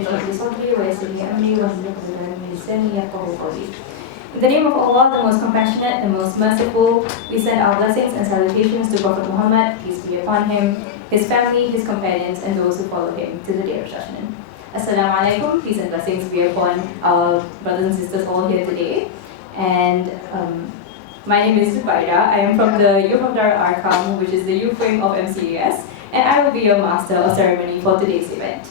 اشرح لي صدري ويسر لي أمري واحلل عقدة من لساني يفقهوا قولي. In the name of Allah, the most compassionate, the most merciful, we send our blessings and salutations to Prophet Muhammad, peace be upon him, his family, his companions, and those who follow him to the day of judgment. Assalamu alaikum, peace and blessings be upon our brothers and sisters all here today. And my name is Zubaida. I am from the Youth of Darul Arqam, which is the youth wing of MCAS, and I will be your master of ceremony for today's event.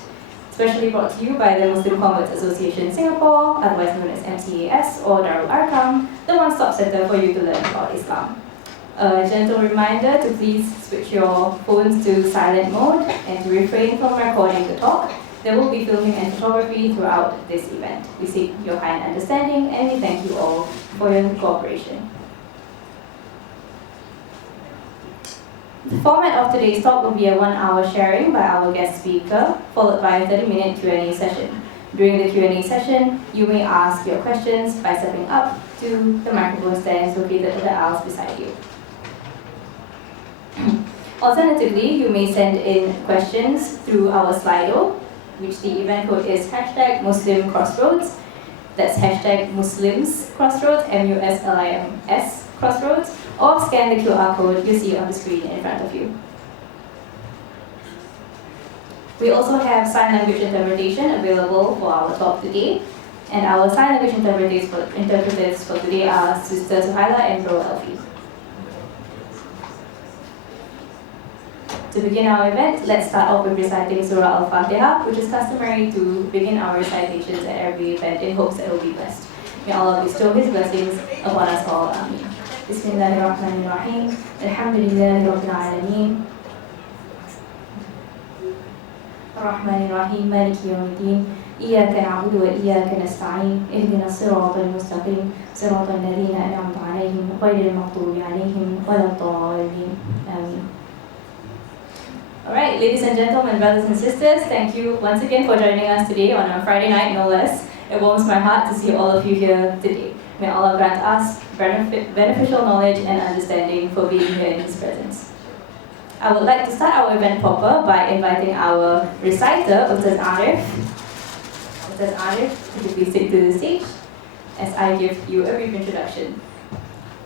Specially brought to you by the Muslim Converts Association Singapore, otherwise known as MCAS or Darul Arqam, the one-stop center for you to learn about Islam. A gentle reminder to please switch your phones to silent mode and to refrain from recording the talk. There will be filming and photography throughout this event. We seek your kind understanding and we thank you all for your cooperation. The format of today's talk will be a 1-hour sharing by our guest speaker, followed by a 30-minute Q&A session. During the Q&A session, you may ask your questions by stepping up to the microphone stands located in the aisles beside you. Alternatively, you may send in questions through our Slido, which the event code is #Muslim Crossroads. That's #Muslims Crossroads, MUSLIMS Crossroads, or scan the QR code you see on the screen in front of you. We also have sign language interpretation available for our talk today, and our sign language interpreters for today are Sister Suhaila and Bro Elfie. To begin our event, let's start off with reciting Surah Al-Fatiha, which is customary to begin our recitations at every event in hopes that it will be blessed. May Allah bestow His blessings upon us all. Ameen. Bismillahirrahmanirrahim. Alhamdulillahi Rabbil Alameen. Ar-Rahmanir-Rahim. Maliki Yawmiddin. Iyyaka na'budu wa iyyaka nasta'in. Ihdina as-siratal mustaqim. Siratal ladzina an'amta 'alaihim ghayril maghdubi 'alaihim waladdallin. Ameen. Alright, ladies and gentlemen, brothers and sisters, thank you once again for joining us today on a Friday night, no less. It warms my heart to see all of you here today. May Allah grant us beneficial knowledge and understanding for being here in His presence. I would like to start our event proper by inviting our reciter, Ustaz Arif. Ustaz Arif, could you please take to the stage as I give you a brief introduction.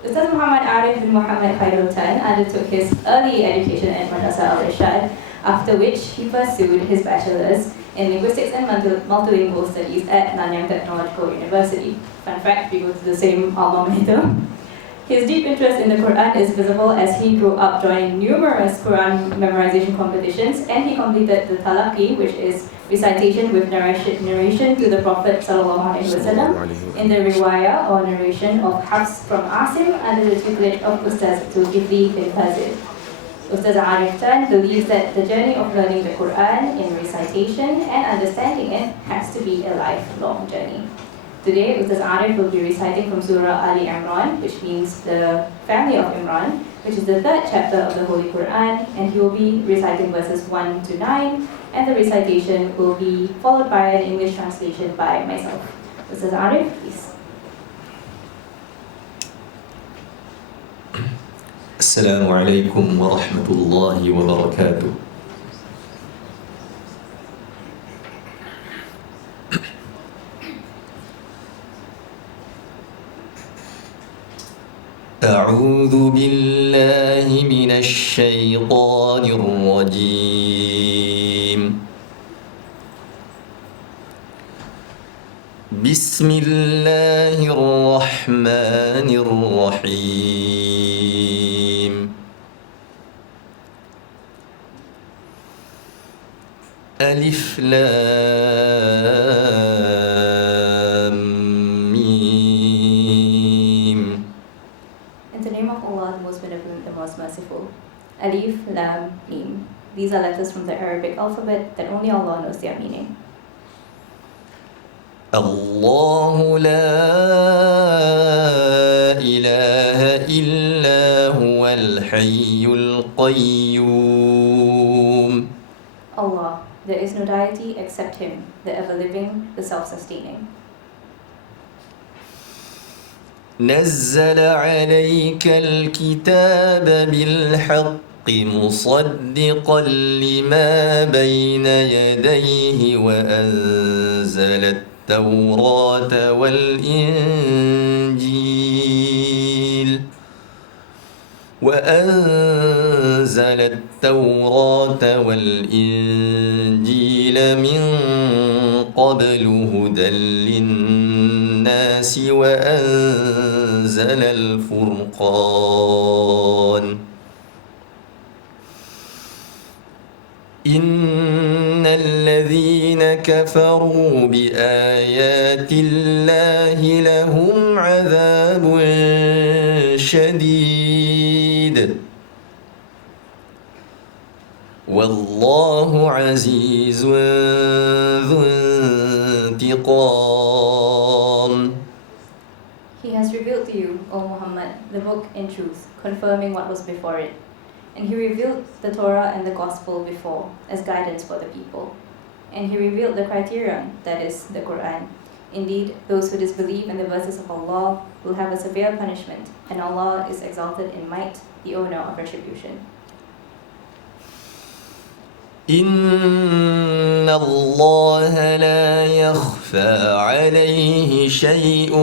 Ustaz Muhammad Arif bin Muhammad Khairul Tan undertook his early education at Madrasah Al-Irshad, after which he pursued his bachelor's in linguistics and multilingual studies at Nanyang Technological University. Fun fact, we go to the same alma mater. His deep interest in the Quran is visible as he grew up joining numerous Quran memorization competitions, and he completed the Talaqi, which is recitation with narration to the Prophet ﷺ in the riwayah or narration of Hafs from Asim under the tutelage of Ustaz Zulkifli bin Fazil. Ustaz Arif Tan believes that the journey of learning the Quran in recitation and understanding it has to be a lifelong journey. Today, Ustaz Arif will be reciting from Surah Ali Imran, which means the family of Imran, which is the 3rd chapter of the Holy Quran, and he will be reciting verses 1 to 9, and the recitation will be followed by an English translation by myself. Ustaz Arif, please. Assalamu alaikum wa rahmatullahi wa barakatuh. أعوذ بالله من الشيطان الرجيم. بسم الله الرحمن الرحيم. ألف لام ميم. In the name of Allah, the most benevolent, the most merciful. Alif, Lam, Mim. These are letters from the Arabic alphabet that only Allah knows their meaning. الله لا إله إلا هو الحي القيوم. Allah, there is no deity except Him, the ever-living, the self-sustaining. نزل عليك الكتاب بالحق مصدقا لما بين يديه وأنزل التوراة والإنجيل من قبل هدى للناس وأنزل الفرقان إن الذين كفروا بآيات الله لهم عذاب شديد والله عزيز ذو انتقام. He has revealed to you, O Muhammad, the book in truth, confirming what was before it. And he revealed the Torah and the Gospel before as guidance for the people. And he revealed the criterion, that is, the Quran. Indeed, those who disbelieve in the verses of Allah will have a severe punishment, and Allah is exalted in might, the owner of retribution. إن الله لا يخفى عليه شيء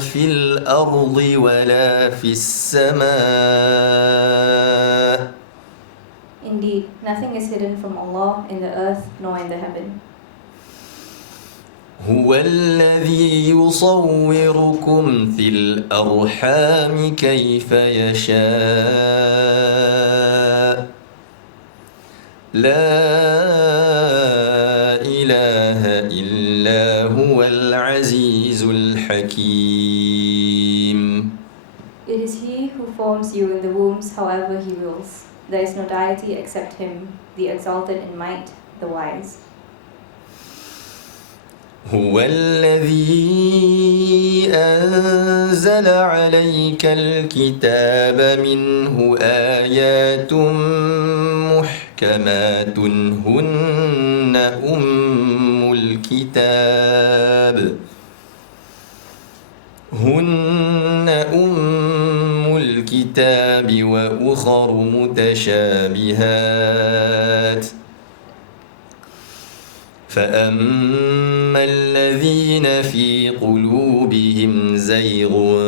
في الأرض ولا في السماء. Indeed, nothing is hidden from Allah in the earth nor in the heaven. هو الذي يصوركم في الأرحام كيف يشاء لا إله إلا هو العزيز الحكيم. It is He who forms you in the wombs however He wills. There is no deity except Him, the exalted in might, the wise. هو الذي أنزل عليك الكتاب منه آيات محكمات هن أم الكتاب وأخر متشابهات فأما الذين في قلوبهم زيغ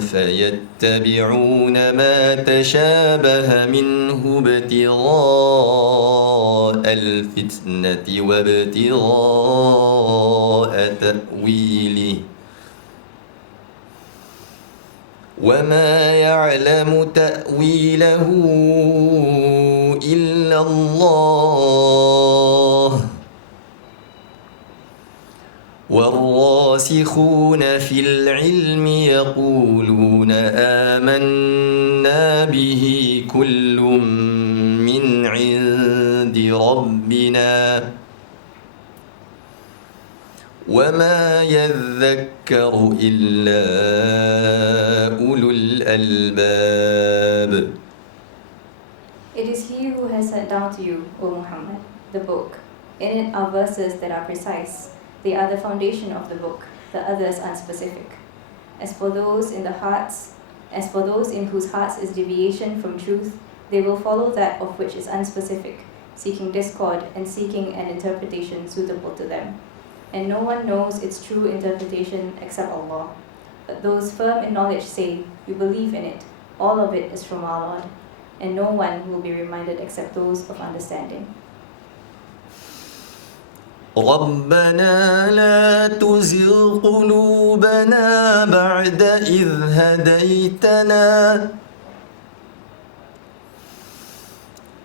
فيتبعون ما تشابه منه ابتغاء الفتنة وابتغاء تأويله وما يعلم تأويله إلا الله والراسخون في العلم يقولون آمنا به كل من عند ربنا وما يذكر إلا أولو الألباب. It is He who has sent down to you, O Muhammad, the book. In it are verses that are precise. They are the foundation of the book, the others unspecific. As for those in whose hearts is deviation from truth, they will follow that of which is unspecific, seeking discord and seeking an interpretation suitable to them. And no one knows its true interpretation except Allah. But those firm in knowledge say, we believe in it, all of it is from our Lord, and no one will be reminded except those of understanding. ربنا لا تزغ قلوبنا بعد إذ هديتنا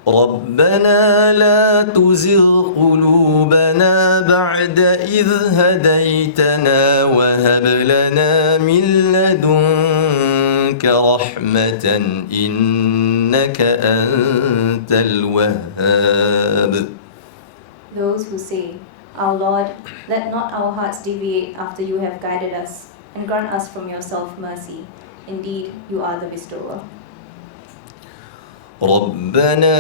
ربنا لا تزغ قلوبنا بعد إذ هديتنا وهب لنا من لدنك رحمة إنك أنت الوهاب. Those who say, Our Lord, let not our hearts deviate after you have guided us, and grant us from yourself mercy. Indeed, you are the bestower. ربنا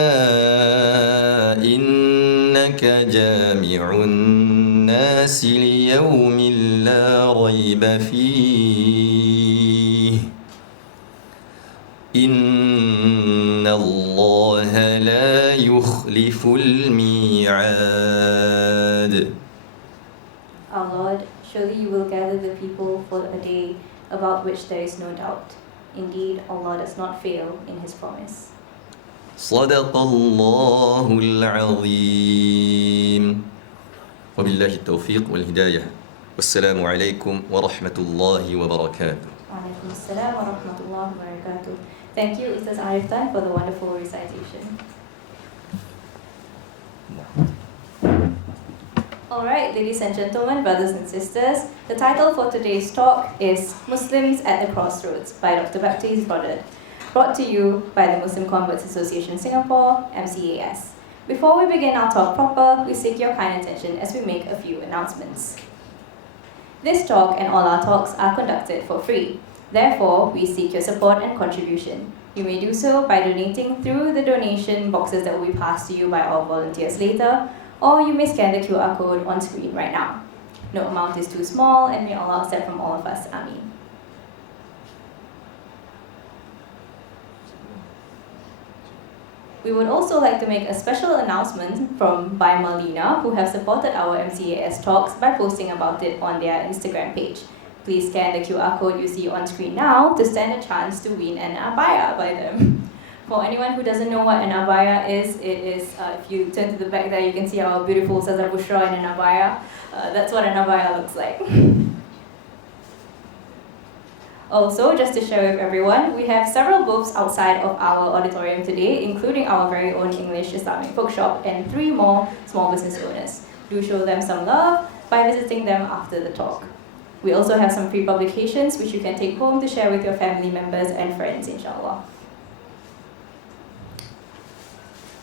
إنك جامع الناس ليوم لا ريب فيه إن الله الميعاد. Our Lord, surely you will gather the people for a day about which there is no doubt. Indeed, Allah does not fail in His promise. صدق الله العظيم. وبالله التوفيق والهداية. والسلام عليكم ورحمة الله وبركاته. Alaikum assalam wa rahmatullahi wa barakatuh. Thank you, Ustaz Arif Tan, for the wonderful recitation. Alright, ladies and gentlemen, brothers and sisters, the title for today's talk is Muslims at the Crossroads by Dr. Baptiste Brodard, brought to you by the Muslim Converts Association Singapore, MCAS. Before we begin our talk proper, we seek your kind attention as we make a few announcements. This talk and all our talks are conducted for free. Therefore, we seek your support and contribution. You may do so by donating through the donation boxes that will be passed to you by our volunteers later, or you may scan the QR code on screen right now. No amount is too small, and may Allah accept from all of us. Ameen. We would also like to make a special announcement from by Malina, who have supported our MCAS talks by posting about it on their Instagram page. Please scan the QR code you see on screen now to stand a chance to win an abaya by them. For anyone who doesn't know what an abaya is, it is, if you turn to the back there, you can see our beautiful Ustazah Bushra in an abaya. That's what an abaya looks like. Also, just to share with everyone, we have several booths outside of our auditorium today, including our very own English Islamic bookshop and 3 more small business owners. Do show them some love by visiting them after the talk. We also have some free publications which you can take home to share with your family members and friends, inshallah.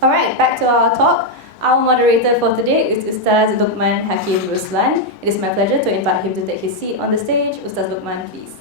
Alright, back to our talk. Our moderator for today is Ustaz Luqman Hakim Ruslan. It is my pleasure to invite him to take his seat on the stage. Ustaz Luqman, please.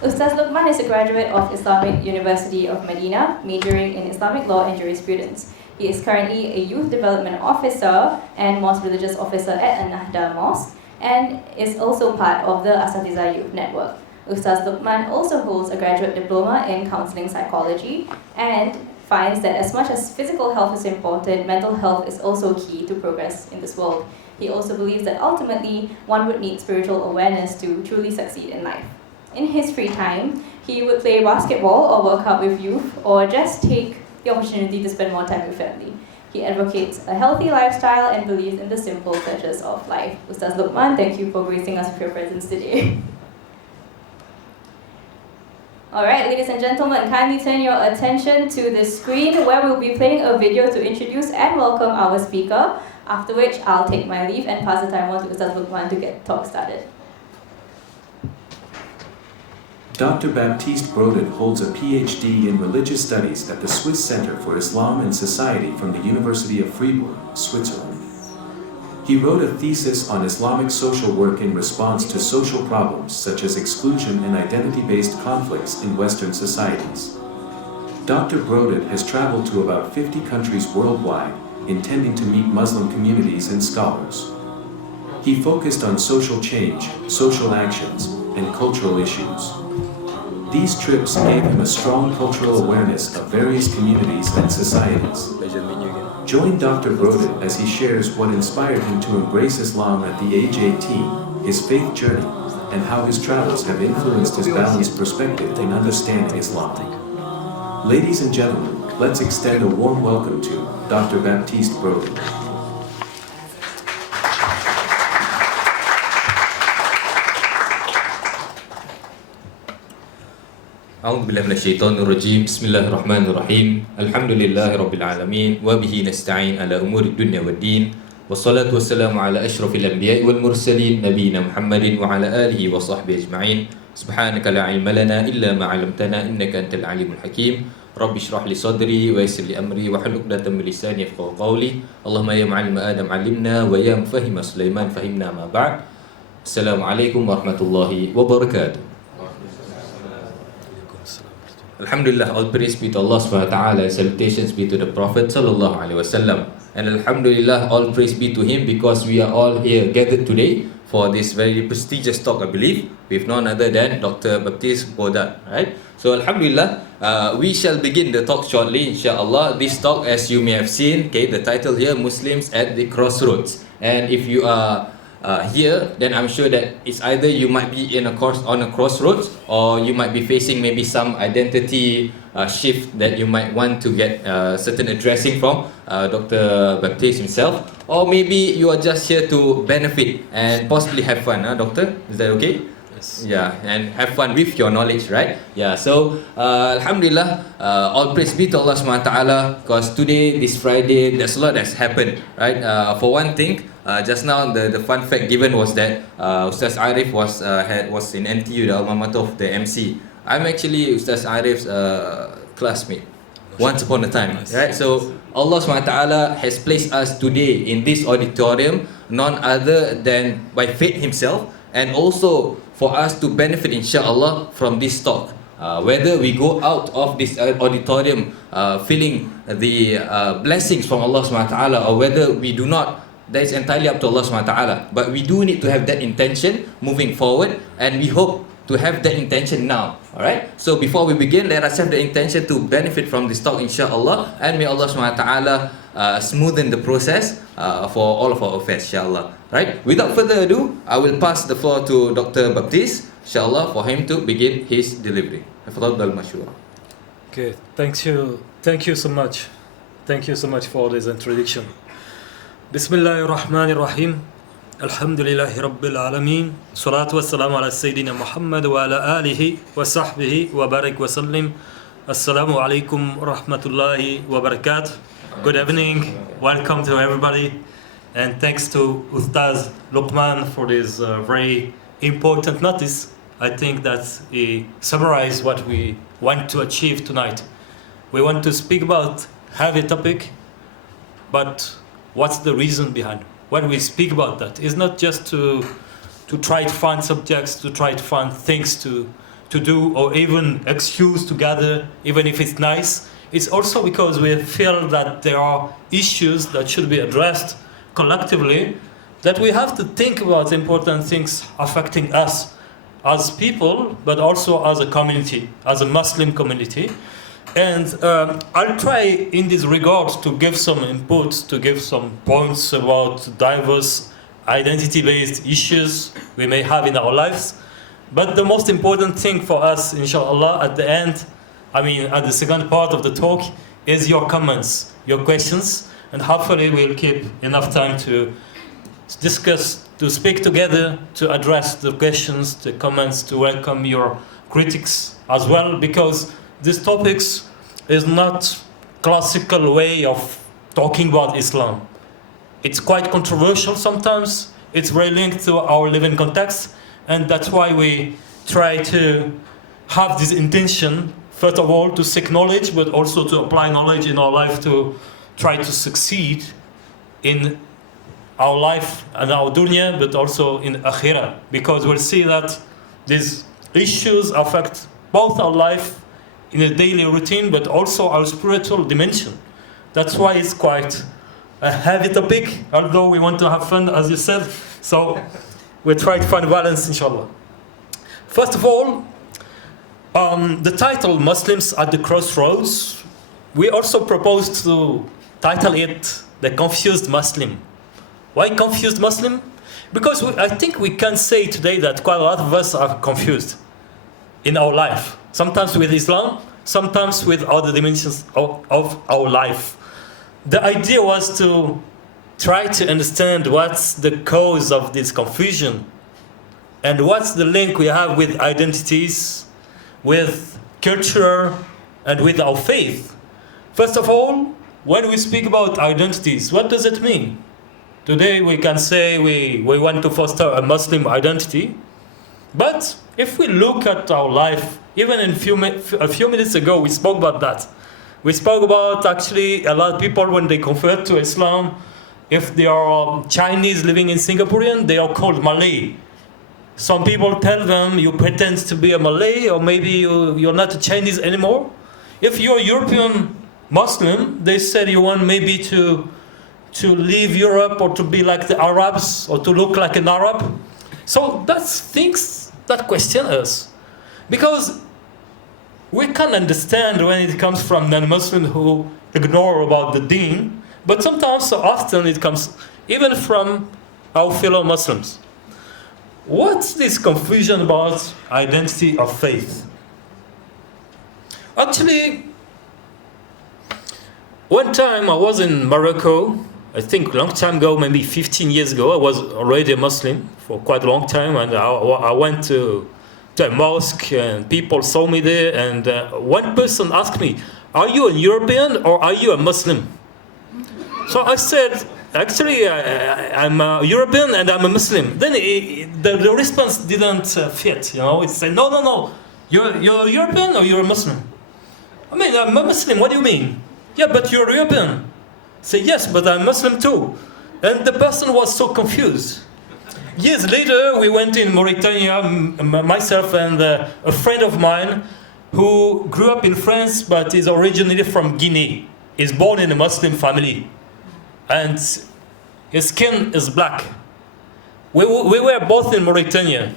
Ustaz Luqman is a graduate of Islamic University of Medina, majoring in Islamic law and jurisprudence. He is currently a youth development officer and mosque religious officer at An-Nahda Mosque, and is also part of the Asatiza Youth Network. Ustaz Luqman also holds a graduate diploma in counseling psychology and finds that as much as physical health is important, mental health is also key to progress in this world. He also believes that ultimately one would need spiritual awareness to truly succeed in life. In his free time, he would play basketball or work out with youth, or just take the opportunity to spend more time with family. He advocates a healthy lifestyle and believes in the simple pleasures of life. Ustaz Luqman, thank you for gracing us with your presence today. Alright, ladies and gentlemen, kindly turn your attention to the screen where we'll be playing a video to introduce and welcome our speaker, after which I'll take my leave and pass the time on to Ustaz Luqman to get the talk started. Dr. Baptiste Brodard holds a PhD in Religious Studies at the Swiss Center for Islam and Society from the University of Fribourg, Switzerland. He wrote a thesis on Islamic social work in response to social problems such as exclusion and identity-based conflicts in Western societies. Dr. Brodard has traveled to about 50 countries worldwide, intending to meet Muslim communities and scholars. He focused on social change, social actions, and cultural issues. These trips gave him a strong cultural awareness of various communities and societies. Join Dr. Brodard as he shares what inspired him to embrace Islam at the age 18, his faith journey, and how his travels have influenced his balanced perspective in understanding Islam. Ladies and gentlemen, let's extend a warm welcome to Dr. Baptiste Brodard. أعوذ بالله من الشيطان الرجيم بسم الله الرحمن الرحيم الحمد لله رب العالمين وبه نستعين على أمور الدنيا والدين والصلاة والسلام على أشرف الأنبياء والمرسلين نبينا محمد وعلى آله وصحبه أجمعين سبحانك لا علم لنا إلا ما علمتنا إنك أنت العليم الحكيم رب اشرح لي صدري ويسر لي أمري واحلل عقدة من لساني يفقهوا قولي اللهم يا معلم آدم علمنا ويا مفهم سليمان فهمنا ما بعد السلام عليكم ورحمة الله وبركاته. Alhamdulillah, all praise be to Allah subhanahu wa ta'ala and salutations be to the Prophet sallallahu alaihi wasallam. And Alhamdulillah, all praise be to Him, because we are all here gathered today for this very prestigious talk, I believe, with none other than Dr. Baptiste Brodard, right? So Alhamdulillah, we shall begin the talk shortly, inshallah. This talk, as you may have seen, okay, the title here, Muslims at the Crossroads. And if you are here, then I'm sure that it's either you might be on a crossroads, or you might be facing maybe some identity shift that you might want to get certain addressing from Dr. Baptiste himself, or maybe you are just here to benefit and possibly have fun, Doctor? Is that okay? Yes. Yeah, and have fun with your knowledge, right? Yeah, so Alhamdulillah, all praise be to Allah SWT, because today, this Friday, there's a lot that's happened, right? For one thing, just now the fun fact given was that Ustaz Arif was in NTU, the alma mater of the MC. I'm actually Ustaz Arif's classmate once upon a time, right? So Allah SWT has placed us today in this auditorium, none other than by fate Himself, and also for us to benefit, inshallah, from this talk. Whether we go out of this auditorium feeling the blessings from Allah SWT, or whether we do not, that is entirely up to Allah SWT. But we do need to have that intention moving forward, and we hope to have that intention now. Alright? So before we begin, let us have the intention to benefit from this talk, inshallah, and may Allah SWT smoothen the process for all of our affairs, inshallah. Right? Without further ado, I will pass the floor to Dr. Baptiste, inshallah, for him to begin his delivery. Okay, thank you so much. Thank you so much for this introduction. Bismillahir Rahmanir Rahim. Alhamdulillahi Rabbil Alameen. Salatu wassalamu ala Sayyidina Muhammad wa ala alihi wa sahbihi wa barik wa sallim. Assalamu alaikum rahmatullahi wa barakatuh. Good evening. Welcome to everybody. And thanks to Ustaz Luqman for this very important notice. I think that he summarized what we want to achieve tonight. We want to speak about heavy topic, but what's the reason behind? When we speak about that, it's not just to try to find subjects, to try to find things to do, or even excuse to gather, even if it's nice. It's also because we feel that there are issues that should be addressed collectively, that we have to think about important things affecting us as people, but also as a community, as a Muslim community. And I'll try in this regard to give some inputs, to give some points about diverse identity-based issues we may have in our lives. But the most important thing for us, inshallah, at the end, at the second part of the talk, is your comments, your questions, and hopefully we'll keep enough time to discuss, to speak together, to address the questions, the comments, to welcome your critics as well, because these topics is not classical way of talking about Islam. It's quite controversial sometimes. It's very linked to our living context, and that's why we try to have this intention, first of all, to seek knowledge, but also to apply knowledge in our life to try to succeed in our life and our dunya, but also in akhirah, because we'll see that these issues affect both our life in a daily routine, but also our spiritual dimension. That's why it's quite a heavy topic, although we want to have fun, as you said. So we'll try to find balance, inshallah. First of all, the title, Muslims at the Crossroads, we also proposed to title it The Confused Muslim. Why confused Muslim? Because I think we can say today that quite a lot of us are confused in our life. Sometimes with Islam, sometimes with other dimensions of our life. The idea was to try to understand what's the cause of this confusion and what's the link we have with identities, with culture, and with our faith. First of all, when we speak about identities, what does it mean? Today we can say we want to foster a Muslim identity, but if we look at our life, even a few minutes ago we spoke about that. We spoke about actually a lot of people when they convert to Islam, if they are Chinese living in Singaporean, they are called Malay. Some people tell them you pretend to be a Malay, or maybe you're not a Chinese anymore. If you're a European Muslim, they said you want maybe to to leave Europe or to be like the Arabs or to look like an Arab. So that's things that question us. Because we can understand when it comes from non-Muslims who ignore about the deen, but sometimes, so often, it comes even from our fellow Muslims. What's this confusion about identity of faith? Actually, one time I was in Morocco, I think a long time ago, maybe 15 years ago. I was already a Muslim for quite a long time, and I went to a mosque, and people saw me there, and one person asked me, "Are you a European or are you a Muslim?" So I said, "Actually, I'm a European and I'm a Muslim." Then the response didn't fit, It said, no, you're a European or you're a Muslim? I mean, I'm a Muslim, what do you mean? Yeah, but you're European. Say, yes, but I'm Muslim too. And the person was so confused. Years later, we went in Mauritania, myself and a friend of mine who grew up in France but is originally from Guinea. He's born in a Muslim family. And his skin is black. We were both in Mauritania.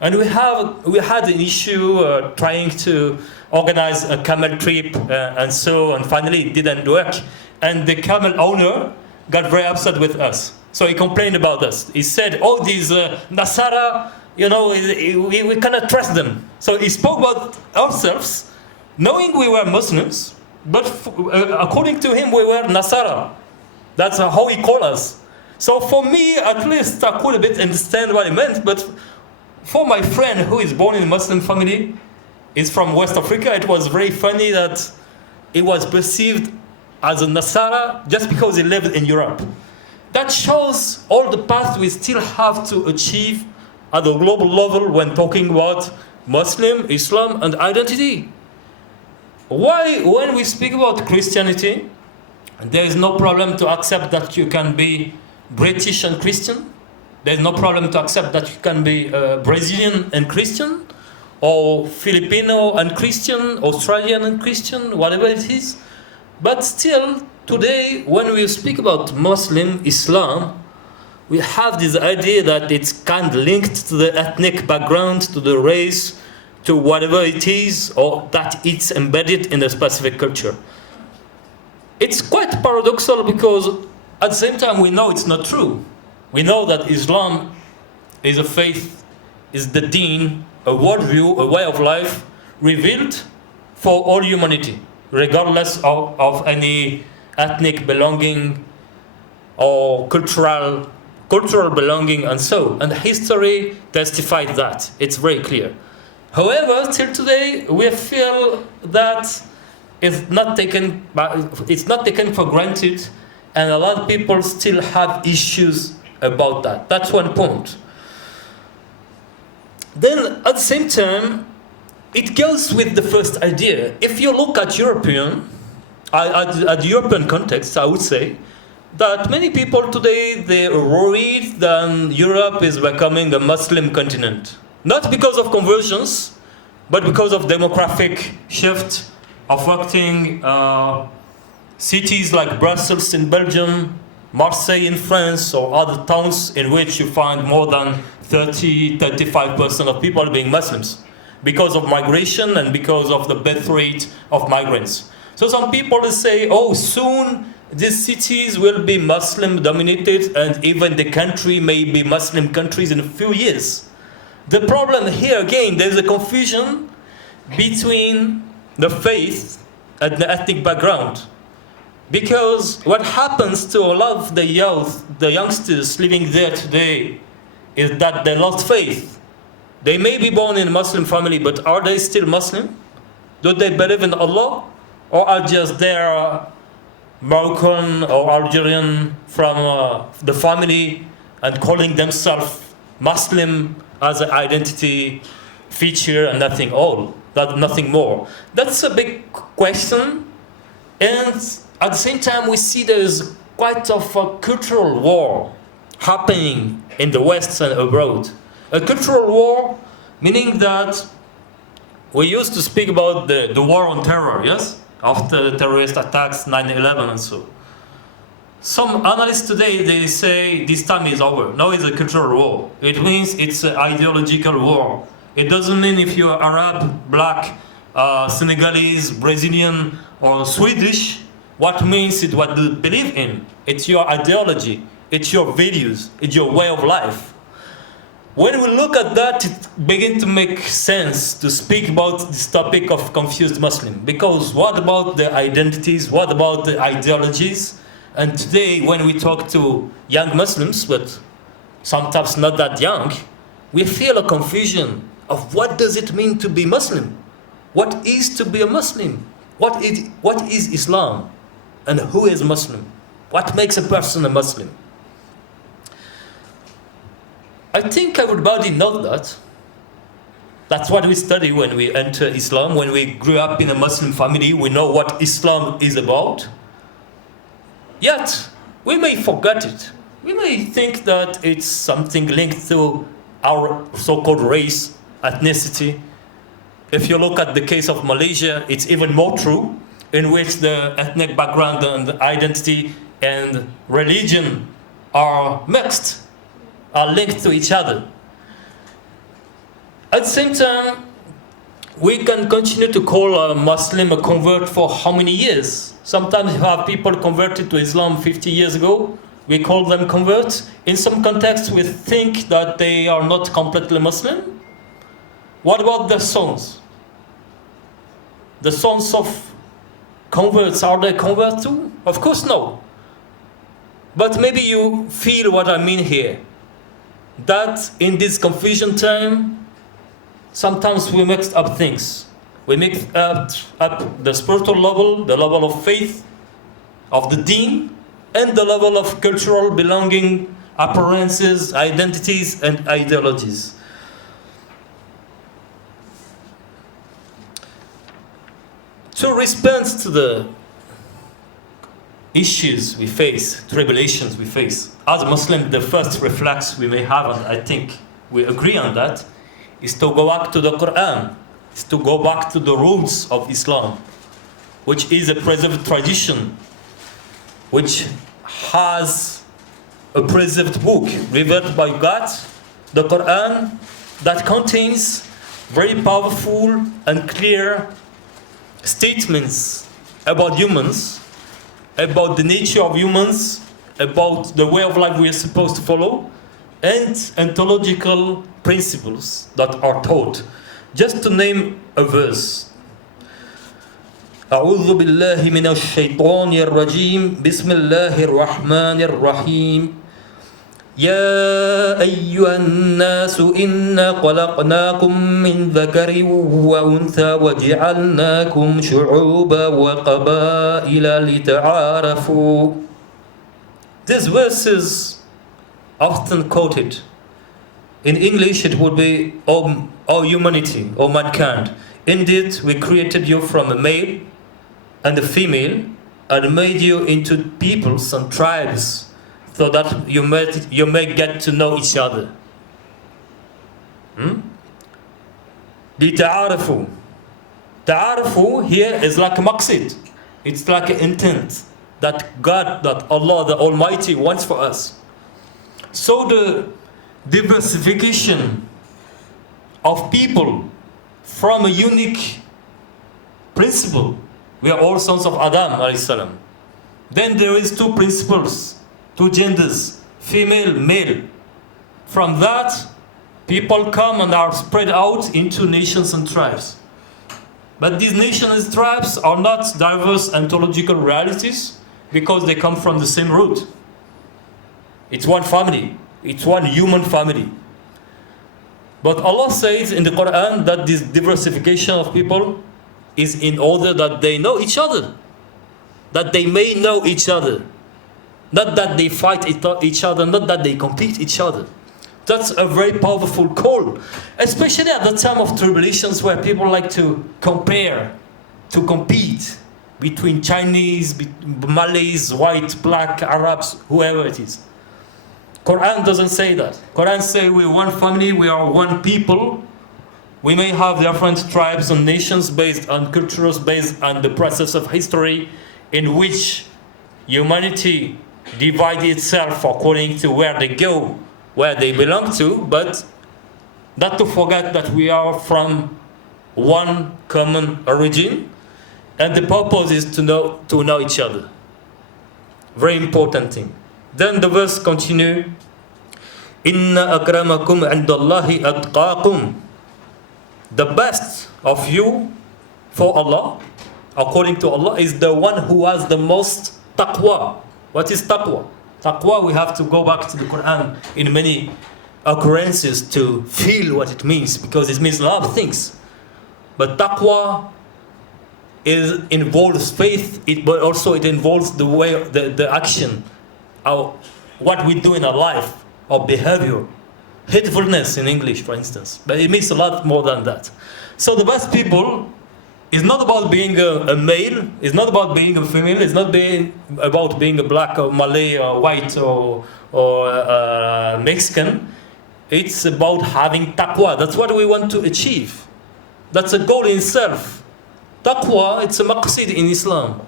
And we had an issue trying to organize a camel trip and so, and finally it didn't work. And the camel owner got very upset with us. So he complained about us. He said, "Oh, these Nasara, we cannot trust them." So he spoke about ourselves, knowing we were Muslims, but according to him, we were Nasara. That's how he called us. So for me, at least, I could a bit understand what he meant, but for my friend who is born in a Muslim family, is from West Africa, it was very funny that he was perceived as a Nasara just because he lived in Europe. That shows all the path we still have to achieve at the global level when talking about Muslim, Islam, and identity. Why, when we speak about Christianity, there is no problem to accept that you can be British and Christian. There is no problem to accept that you can be Brazilian and Christian, or Filipino and Christian, Australian and Christian, whatever it is. But still, today, when we speak about Muslim Islam, we have this idea that it's kind of linked to the ethnic background, to the race, to whatever it is, or that it's embedded in a specific culture. It's quite paradoxical because at the same time we know it's not true. We know that Islam is a faith, is the deen, a worldview, a way of life revealed for all humanity, regardless of any ethnic belonging or cultural belonging and so. And history testifies that. It's very clear. However, till today, we feel that it's not taken for granted, and a lot of people still have issues about that. That's one point. Then, at the same time, it goes with the first idea. If you look at European context, I would say that many people today, they are worried that Europe is becoming a Muslim continent. Not because of conversions, but because of demographic shift affecting cities like Brussels in Belgium, Marseille in France, or other towns in which you find more than 35% of people being Muslims because of migration and because of the birth rate of migrants. So some people say, oh, soon these cities will be Muslim dominated and even the country may be Muslim countries in a few years. The problem here again, there's a confusion between the faith and the ethnic background. Because what happens to a lot of the youth, the youngsters living there today, is that they lost faith. They may be born in a Muslim family, but are they still Muslim? Do they believe in Allah? Or are just their Moroccan or Algerian from the family and calling themselves Muslim as an identity feature and nothing more? That's a big question. And at the same time, we see there's quite of a cultural war happening in the West and abroad. A cultural war, meaning that we used to speak about the war on terror, yes? After the terrorist attacks, 9/11 and so. Some analysts today, they say this time is over. Now it's a cultural war. It means it's an ideological war. It doesn't mean if you're Arab, black, Senegalese, Brazilian, or Swedish. What means is what you believe in. It's your ideology. It's your values. It's your way of life. When we look at that, it begins to make sense to speak about this topic of confused Muslim. Because what about the identities? What about the ideologies? And today, when we talk to young Muslims, but sometimes not that young, we feel a confusion of what does it mean to be Muslim? What is to be a Muslim? What is Islam? And who is Muslim? What makes a person a Muslim? I think everybody knows that. That's what we study when we enter Islam. When we grew up in a Muslim family, we know what Islam is about. Yet, we may forget it. We may think that it's something linked to our so-called race, ethnicity. If you look at the case of Malaysia, it's even more true, in which the ethnic background and identity and religion are mixed, are linked to each other. At the same time, we can continue to call a Muslim a convert for how many years? Sometimes you have people converted to Islam 50 years ago. We call them converts. In some contexts, we think that they are not completely Muslim. What about the sons? The sons of converts, are they converts too? Of course no. But maybe you feel what I mean here. That in this confusion time, sometimes we mix up things. We mix up the spiritual level, the level of faith, of the deen, and the level of cultural belonging, appearances, identities, and ideologies. To respond to the issues we face, tribulations we face, as a Muslim, the first reflex we may have, and I think we agree on that, is to go back to the Quran, is to go back to the roots of Islam, which is a preserved tradition, which has a preserved book revealed by God, the Quran, that contains very powerful and clear statements about humans, about the nature of humans, about the way of life we are supposed to follow, and ontological principles that are taught. Just to name a verse. أعوذ بالله من الشيطان الرجيم بسم الله الرحمن الرحيم يا أيها الناس إنا خلقناكم من ذكر وأنثى وجعلناكم شعوبا وقبائل لتعارفوا. This verse is often quoted. In English it would be, O humanity, O mankind, indeed we created you from a male and a female and made you into peoples and tribes so that you may get to know each other. لِتَعَارَفُوا. Ta'arufu here is like a maqsid. It's like an intent that God, that Allah the Almighty wants for us. So the diversification of people from a unique principle. We are all sons of Adam alayhi salam. Then there is two principles, two genders, female, male. From that, people come and are spread out into nations and tribes. But these nations and tribes are not diverse ontological realities because they come from the same root. It's one family. It's one human family. But Allah says in the Quran that this diversification of people is in order that they know each other. That they may know each other. Not that they fight each other, not that they compete each other. That's a very powerful call. Especially at the time of tribulations where people like to compare, to compete between Chinese, Malays, white, black, Arabs, whoever it is. Quran doesn't say that. Quran says we're one family, we are one people. We may have different tribes and nations based on cultures, based on the process of history in which humanity divide itself according to where they go, where they belong to, but not to forget that we are from one common origin, and the purpose is to know each other. Very important thing. Then the verse continue, Inna akramakum indallahi atqakum. The best of you for Allah, according to Allah, is the one who has the most taqwa. What is taqwa? Taqwa, we have to go back to the Quran in many occurrences to feel what it means, because it means a lot of things. But taqwa involves faith, but also it involves the way, the action, what we do in our life, our behavior, hatefulness in English, for instance. But it means a lot more than that. So the best people is not about being a male, it's not about being a female, it's not about being a black or Malay or white or Mexican. It's about having taqwa. That's what we want to achieve. That's a goal in itself. Taqwa, it's a maqsid in Islam.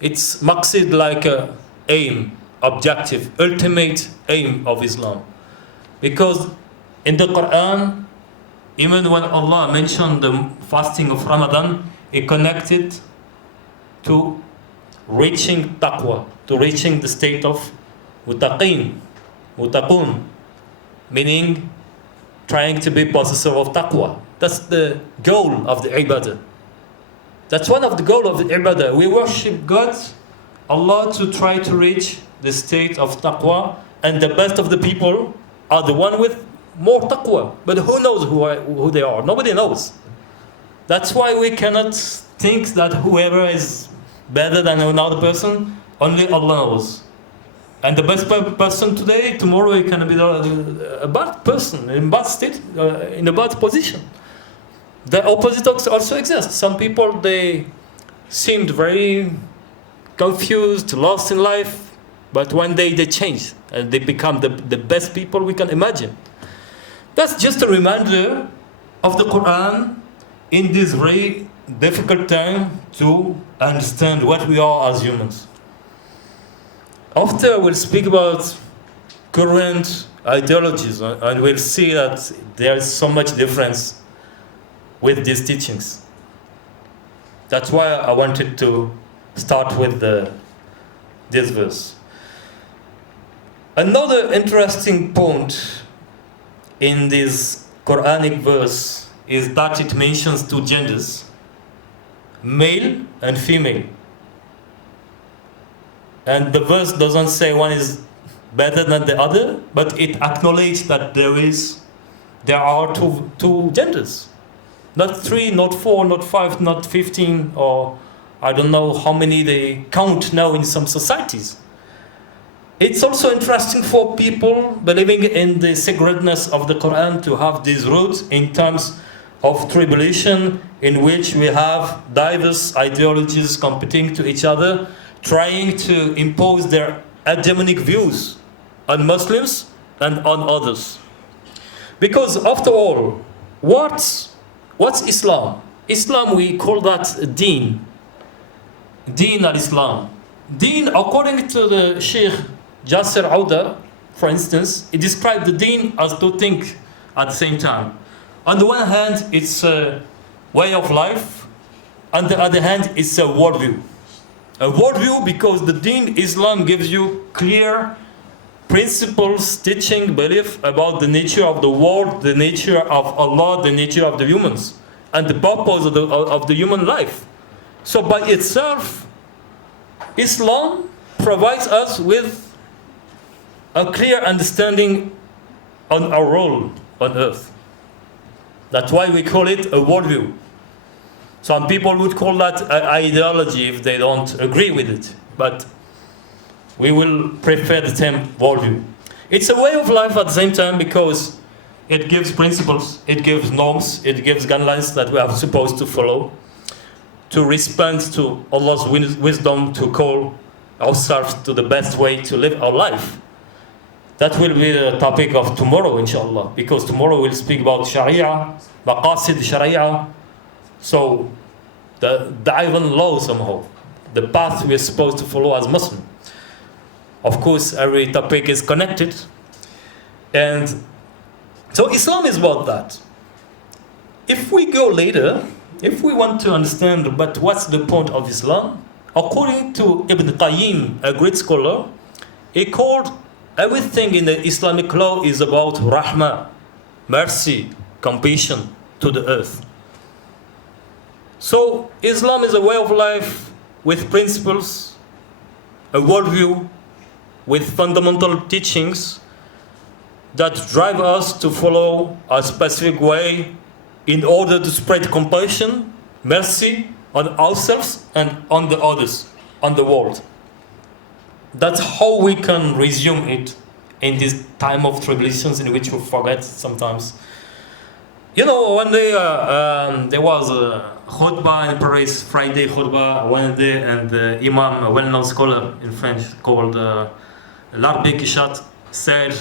It's maqsid like a aim, objective, ultimate aim of Islam. Because in the Quran, even when Allah mentioned the fasting of Ramadan, it connected to reaching taqwa, to reaching the state of muttaqun, meaning trying to be possessor of taqwa. That's the goal of the ibadah. That's one of the goals of the ibadah. We worship God, Allah, to try to reach the state of taqwa, and the best of the people are the one with more taqwa. But who knows who they are? Nobody knows. That's why we cannot think that whoever is better than another person, only Allah knows. And the best person today, tomorrow he can be a bad person, in bad state, in a bad position. The opposite also exists. Some people, they seemed very confused, lost in life, but one day they change and they become the best people we can imagine. That's just a reminder of the Quran in this very difficult time to understand what we are as humans. After we'll speak about current ideologies, and we'll see that there is so much difference with these teachings. That's why I wanted to start with this verse. Another interesting point in this Quranic verse is that it mentions two genders, male and female. And the verse doesn't say one is better than the other, but it acknowledges that there are two genders. Not 3, not 4, not 5, not 15, or I don't know how many they count now in some societies. It's also interesting for people believing in the sacredness of the Quran to have these roots in terms of tribulation, in which we have diverse ideologies competing to each other, trying to impose their hegemonic views on Muslims and on others. Because after all, what's Islam? Islam, we call that Deen. Deen al-Islam. Deen, according to the Sheikh Jasser Auda, for instance, he described the Deen as two things at the same time. On the one hand, it's a way of life. On the other hand, it's a worldview. A worldview because the Deen, Islam, gives you clear principles, teaching, belief about the nature of the world, the nature of Allah, the nature of the humans, and the purpose of the human life. So by itself, Islam provides us with a clear understanding on our role on earth. That's why we call it a worldview. Some people would call that an ideology if they don't agree with it, but we will prefer the term worldview. It's a way of life at the same time because it gives principles, it gives norms, it gives guidelines that we are supposed to follow, to respond to Allah's wisdom, to call ourselves to the best way to live our life. That will be the topic of tomorrow, inshallah, because tomorrow we'll speak about Sharia, maqasid Sharia, so the Ivan law somehow, the path we are supposed to follow as Muslim. Of course, every topic is connected. And so Islam is about that. If we go later, if we want to understand, but what's the point of Islam? According to Ibn Qayyim, a great scholar, he called everything in the Islamic law is about rahmah, mercy, compassion to the earth. So Islam is a way of life with principles, a worldview, with fundamental teachings that drive us to follow a specific way in order to spread compassion, mercy on ourselves and on the others, on the world. That's how we can resume it in this time of tribulations in which we forget sometimes. You know, one day there was a khutbah in Paris, Friday khutbah, one day, and the Imam, a well-known scholar in French called L'Arbi Kishat, said,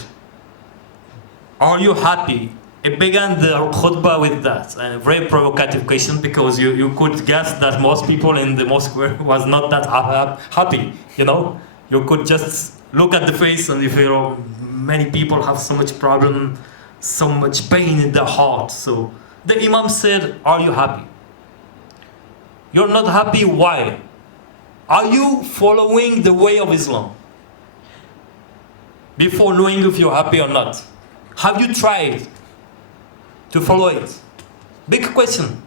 "Are you happy?" It began the khutbah with that, a very provocative question, because you could guess that most people in the mosque was not that happy, you know. You could just look at the face and you feel many people have so much problem, so much pain in their heart. So the Imam said, "Are you happy? You're not happy, why? Are you following the way of Islam? Before knowing if you're happy or not, have you tried to follow it?" Big question.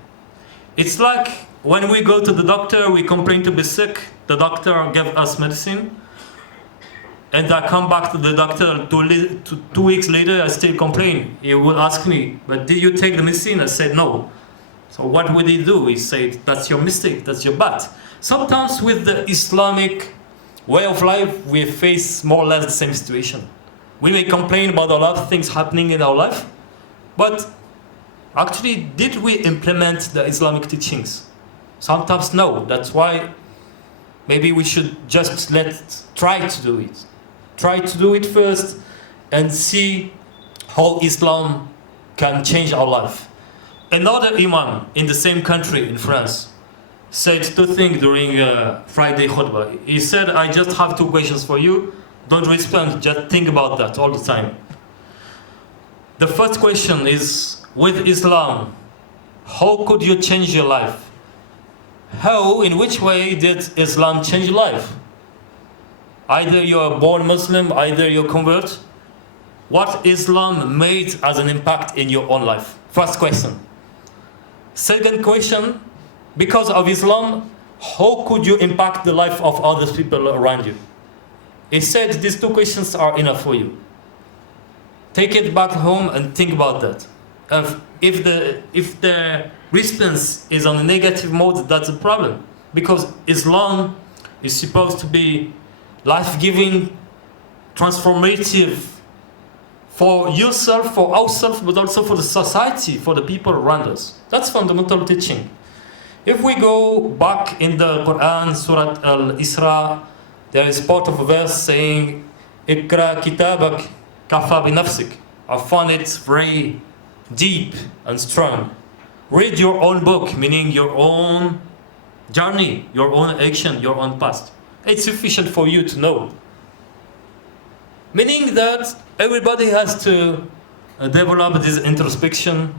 It's like when we go to the doctor, we complain to be sick, the doctor gave us medicine, and I come back to the doctor 2 weeks later, I still complain. He will ask me, "But did you take the medicine?" I said, "No." So what would he do? He said, "That's your mistake, that's your bad." Sometimes with the Islamic way of life, we face more or less the same situation. We may complain about a lot of things happening in our life, but actually, did we implement the Islamic teachings? Sometimes no. That's why maybe we should just try to do it. Try to do it first and see how Islam can change our life. Another imam in the same country, in France, said two things during Friday khutbah. He said, "I just have two questions for you. Don't respond, just think about that all the time." The first question is, with Islam, how could you change your life? How, in which way did Islam change your life? Either you're a born Muslim, either you convert. What Islam made as an impact in your own life? First question. Second question, because of Islam, how could you impact the life of other people around you? He said these two questions are enough for you. Take it back home and think about that. If the response is on a negative mode, that's a problem. Because Islam is supposed to be life-giving, transformative for yourself, for ourselves, but also for the society, for the people around us. That's fundamental teaching. If we go back in the Quran, Surah Al-Isra, there is part of a verse saying, "Ikra kitabak kafa binafsik." I find it very deep and strong. Read your own book, meaning your own journey, your own action, your own past. It's sufficient for you to know. Meaning that everybody has to develop this introspection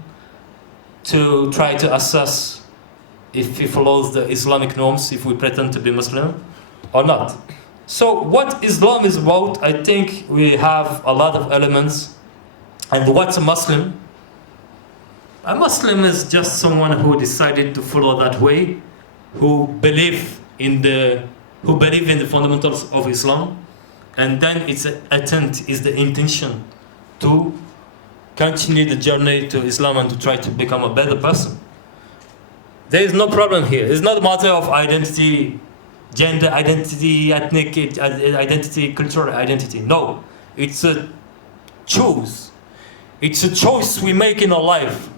to try to assess if he follows the Islamic norms, if we pretend to be Muslim or not. So what Islam is about, I think we have a lot of elements. And what's a Muslim? A Muslim is just someone who decided to follow that way, who believe in the fundamentals of Islam, and then its attempt is the intention to continue the journey to Islam and to try to become a better person. There is no problem here. It's not a matter of identity, gender identity, ethnic identity, cultural identity. No, it's a choice. It's a choice we make in our life.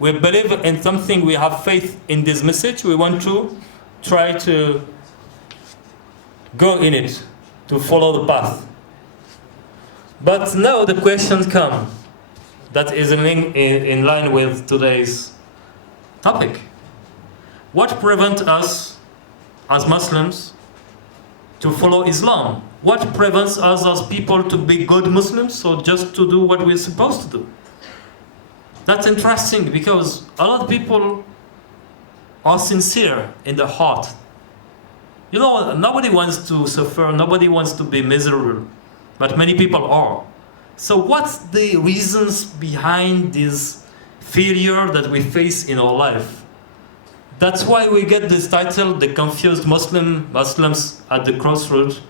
We believe in something, we have faith in this message, we want to try to go in it, to follow the path. But now the questions come that is in line with today's topic. What prevents us as Muslims to follow Islam? What prevents us as people to be good Muslims or just to do what we're supposed to do? That's interesting because a lot of people are sincere in their heart. You know, nobody wants to suffer, nobody wants to be miserable, but many people are. So what's the reasons behind this failure that we face in our life? That's why we get this title, The Confused Muslims at the Crossroads,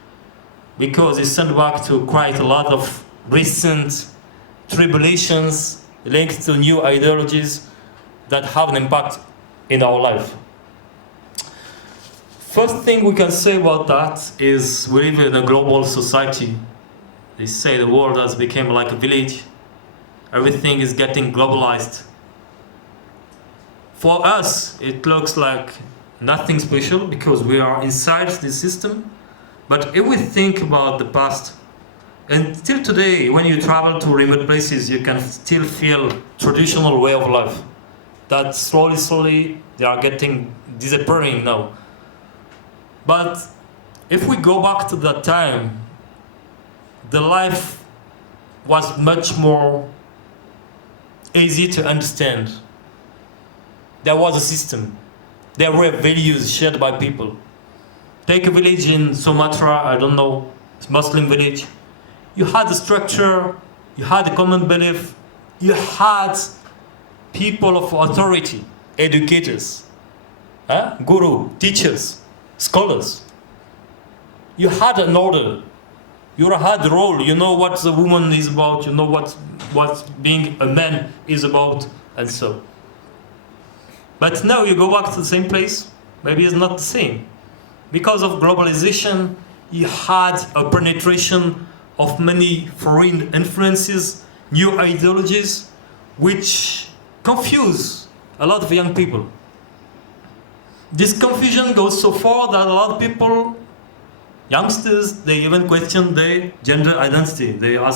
because it sent back to quite a lot of recent tribulations linked to new ideologies that have an impact in our life. First thing we can say about that is we live in a global society. They say the world has become like a village. Everything is getting globalized. For us, it looks like nothing special because we are inside this system. But if we think about the past, and till today, when you travel to remote places, you can still feel traditional way of life. That slowly, they are getting disappearing now. But if we go back to that time, the life was much more easy to understand. There was a system. There were values shared by people. Take a village in Sumatra, I don't know, it's Muslim village. You had a structure, you had a common belief, you had people of authority, educators, guru, teachers, scholars. You had an order. You had a role. You know what the woman is about. You know what being a man is about, and so. But now you go back to the same place. Maybe it's not the same. Because of globalization, you had a penetration of many foreign influences, new ideologies, which confuse a lot of young people. This confusion goes so far that a lot of people, youngsters, they even question their gender identity. They are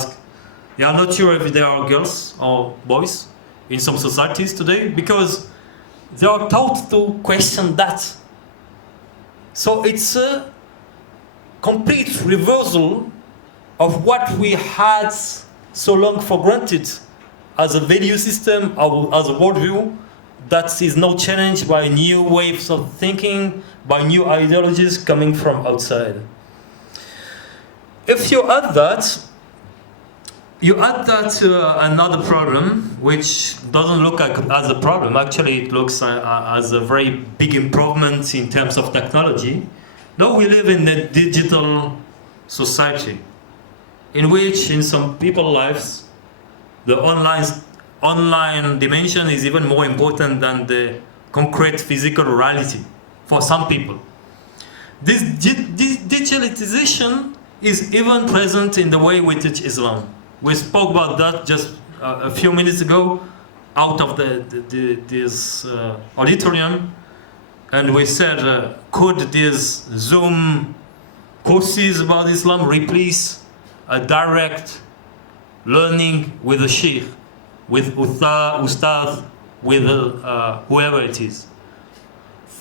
not sure if they are girls or boys in some societies today because they are taught to question that. So it's a complete reversal of what we had so long for granted as a value system, as a worldview, that is now challenged by new waves of thinking, by new ideologies coming from outside. If you add that to another problem, which doesn't look like as a problem. Actually, it looks as a very big improvement in terms of technology. Now we live in a digital society, in which, in some people's lives, the online dimension is even more important than the concrete physical reality for some people. This digitalization is even present in the way we teach Islam. We spoke about that just a few minutes ago out of this auditorium, and we said, could these Zoom courses about Islam replace a direct learning with a sheikh, with ustad, with whoever it is?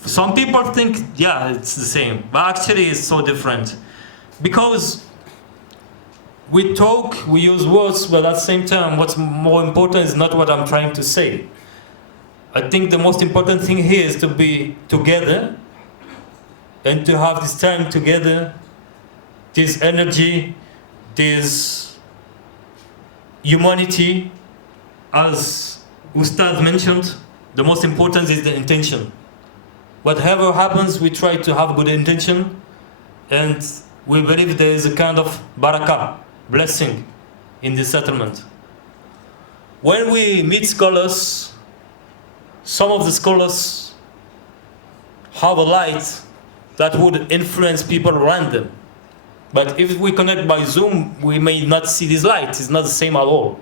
Some people think, yeah, it's the same, but actually it's so different. Because we talk, we use words, but at the same time, what's more important is not what I'm trying to say. I think the most important thing here is to be together and to have this time together, this energy, this humanity. As Ustad mentioned, the most important is the intention. Whatever happens, we try to have good intention, and we believe there is a kind of barakah, blessing, in this settlement. When we meet scholars, some of the scholars have a light that would influence people around them. But if we connect by Zoom, we may not see this light. It's not the same at all.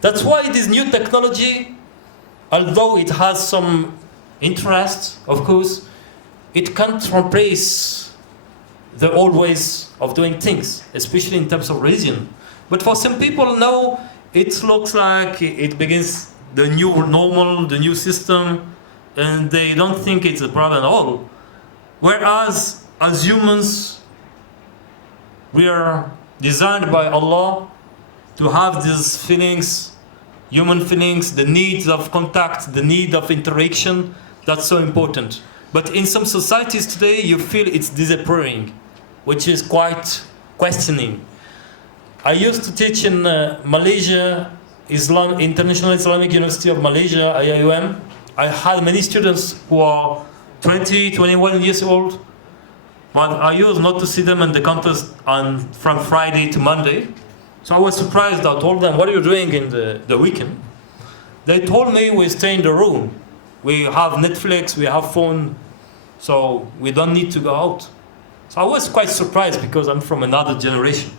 That's why this new technology, although it has some interest, of course, it can't replace the old ways of doing things, especially in terms of religion. But for some people now, it looks like it begins the new normal, the new system, and they don't think it's a problem at all. Whereas, as humans, we are designed by Allah to have these feelings, human feelings, the needs of contact, the need of interaction. That's so important. But in some societies today, you feel it's disappearing, which is quite questioning. I used to teach in Malaysia, International Islamic University of Malaysia, IIUM. I had many students who are 20, 21 years old, but I used not to see them in the campus from Friday to Monday. So I was surprised. I told them, what are you doing in the weekend? They told me we stay in the room. We have Netflix, we have phone, so we don't need to go out. So I was quite surprised because I'm from another generation.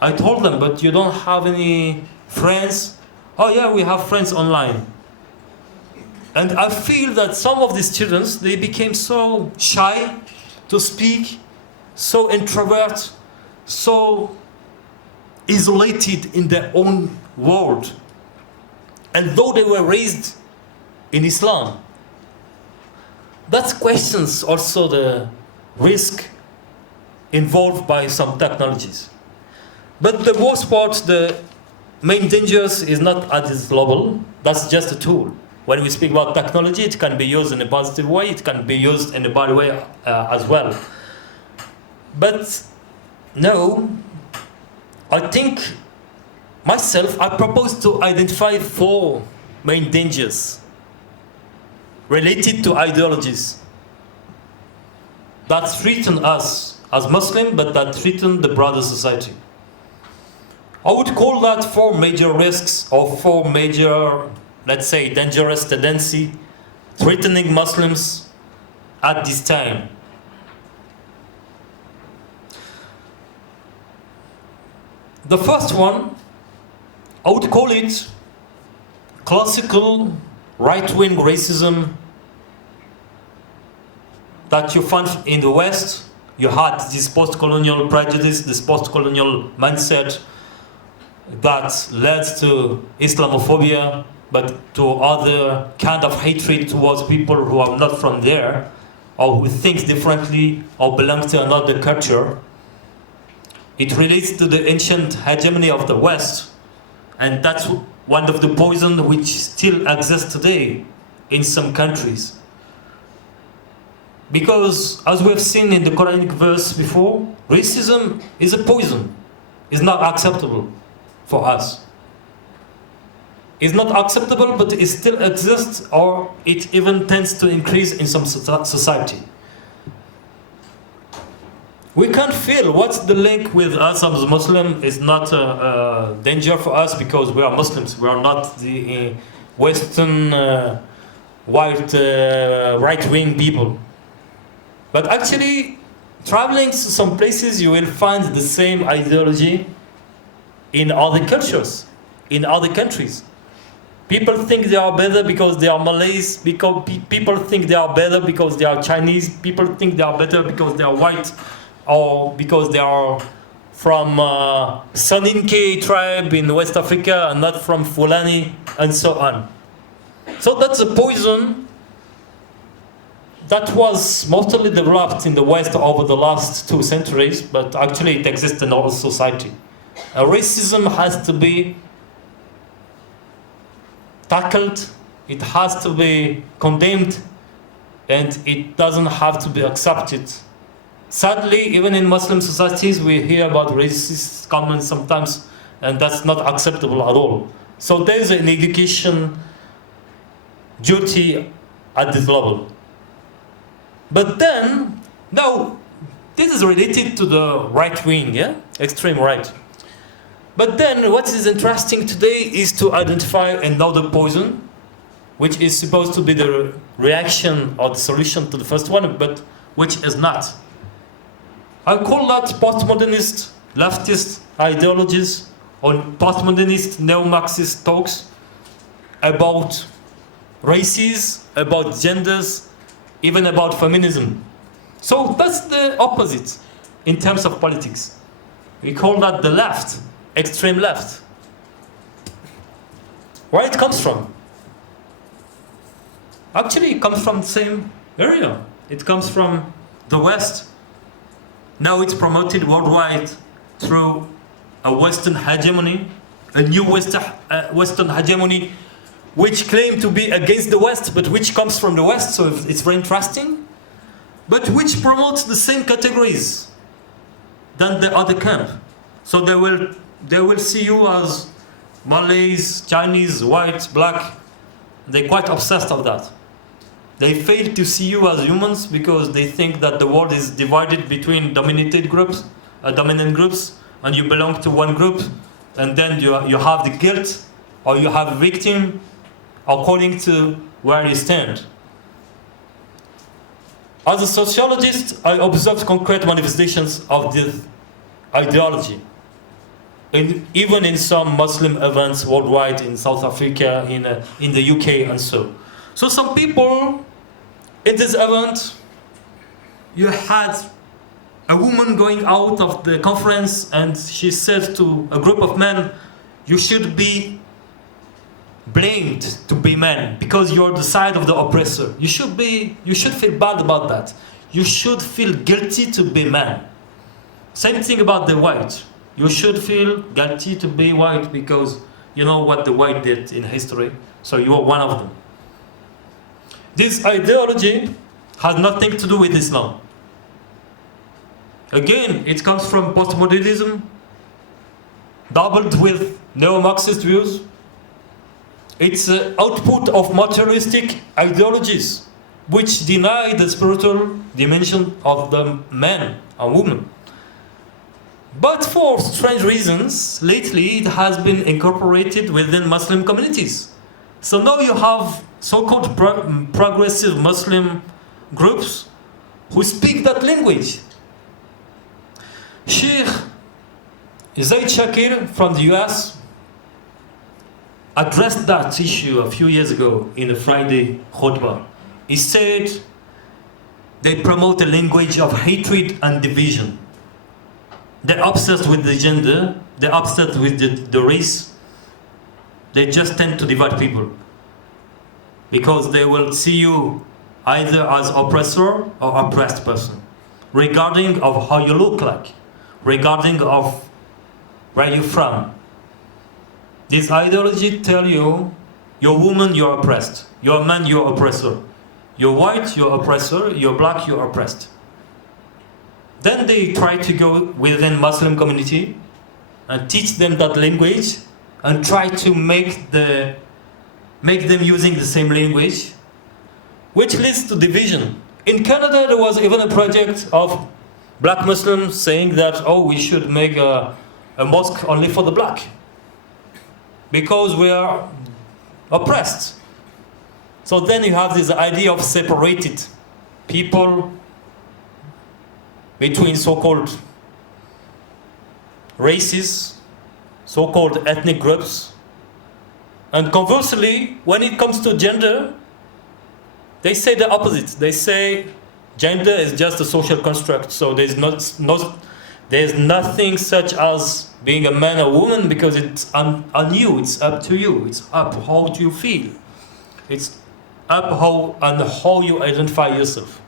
I told them, but you don't have any friends? Oh yeah, we have friends online. And I feel that some of the students, they became so shy to speak, so introvert, so isolated in their own world. And though they were raised in Islam, that questions also the risk involved by some technologies. But the worst part, the main dangers is not at this level. That's just a tool. When we speak about technology, it can be used in a positive way, it can be used in a bad way as well. But no, I think myself, I propose to identify 4 main dangers related to ideologies that threaten us as Muslims, but that threaten the broader society. I would call that 4 major risks or 4 major, let's say, dangerous tendency threatening Muslims at this time. The first one, I would call it classical right-wing racism that you find in the West. You had this post-colonial prejudice, this post-colonial mindset that led to Islamophobia, but to other kind of hatred towards people who are not from there, or who think differently, or belong to another culture. It relates to the ancient hegemony of the West, and that's one of the poisons which still exists today in some countries. Because, as we have seen in the Quranic verse before, racism is a poison. It's not acceptable for us. It's not acceptable, but it still exists, or it even tends to increase in some society. We can't feel what's the link with us as Muslims. Is not a danger for us because we are Muslims. We are not the Western white right-wing people. But actually, traveling to some places, you will find the same ideology in other cultures, in other countries. People think they are better because they are Malays. Because people think they are better because they are Chinese. People think they are better because they are white, or because they are from Soninke tribe in West Africa and not from Fulani, and so on. So that's a poison that was mostly developed in the West over the last 2 centuries, but actually it exists in all society. Racism has to be tackled, it has to be condemned, and it doesn't have to be accepted. Sadly, even in Muslim societies, we hear about racist comments sometimes, and that's not acceptable at all. So there's an education duty at this level. But then, now, this is related to the right wing, yeah? Extreme right. But then, what is interesting today is to identify another poison, which is supposed to be the reaction or the solution to the first one, but which is not. I call that postmodernist, leftist ideologies, or postmodernist neo-Marxist talks about races, about genders, even about feminism. So that's the opposite in terms of politics. We call that the left, extreme left. Where it comes from? Actually, it comes from the same area. It comes from the West. Now it's promoted worldwide through a Western hegemony, a new Western hegemony, which claim to be against the West, but which comes from the West, so it's very interesting, but which promotes the same categories than the other camp. So they will see you as Malays, Chinese, white, black. They're quite obsessed of that. They fail to see you as humans because they think that the world is divided between dominant groups, and you belong to one group, and then you have the guilt, or you have a victim, according to where you stand. As a sociologist, I observed concrete manifestations of this ideology, even in some Muslim events worldwide, in South Africa, in the UK, and so. So some people in this event, you had a woman going out of the conference, and she said to a group of men, "You should be blamed to be men because you're the side of the oppressor. You should feel bad about that. You should feel guilty to be man." Same thing about the white. You should feel guilty to be white because you know what the white did in history, so you are one of them. This ideology has nothing to do with Islam. Again, it comes from postmodernism, doubled with neo-Marxist views. It's an output of materialistic ideologies which deny the spiritual dimension of the man and woman. But for strange reasons, lately it has been incorporated within Muslim communities. So now you have so-called progressive Muslim groups who speak that language. Sheikh Zaid Shakir from the US addressed that issue a few years ago in a Friday khutbah. He said they promote a language of hatred and division. They're obsessed with the gender, they're obsessed with the race. They just tend to divide people because they will see you either as oppressor or oppressed person, regarding of how you look like, regarding of where you're from. This ideology tell you, you're woman, you're oppressed. You're a man, you're oppressor. You're white, you're oppressor. You're black, you're oppressed. Then they try to go within Muslim community and teach them that language and try to make them using the same language, which leads to division. In Canada, there was even a project of black Muslims saying that, oh, we should make a mosque only for the black because we are oppressed. So then you have this idea of separated people between so-called races, so-called ethnic groups. And conversely, when it comes to gender, they say the opposite. They say gender is just a social construct, so there's nothing such as being a man or woman because it's on you, it's up to you, it's up how do you feel. It's up how you identify yourself.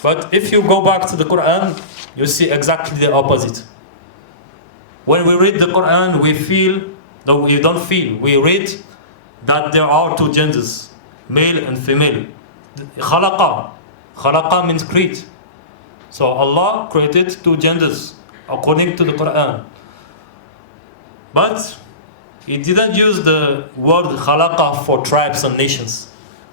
But if you go back to the Quran, you see exactly the opposite. When we read the Quran, we read that there are two genders, male and female. Khalaqa means create. So Allah created two genders according to the Quran. But He didn't use the word khalaqa for tribes and nations,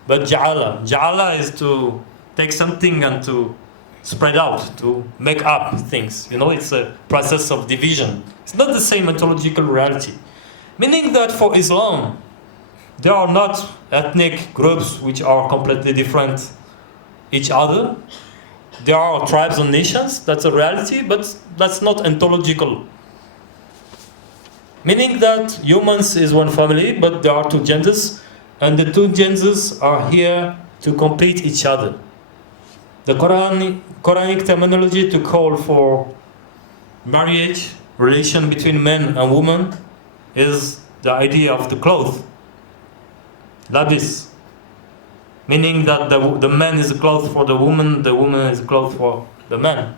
but ja'ala. Ja'ala is to take something and to spread out, to make up things. You know, it's a process of division. It's not the same ontological reality. Meaning that for Islam, there are not ethnic groups which are completely different each other. There are tribes and nations, that's a reality, but that's not ontological. Meaning that humans is one family, but there are two genders, and the two genders are here to complete each other. The Quranic terminology to call for marriage, relation between men and women, is the idea of the cloth. Labis. Meaning that the man is a cloth for the woman is a cloth for the man.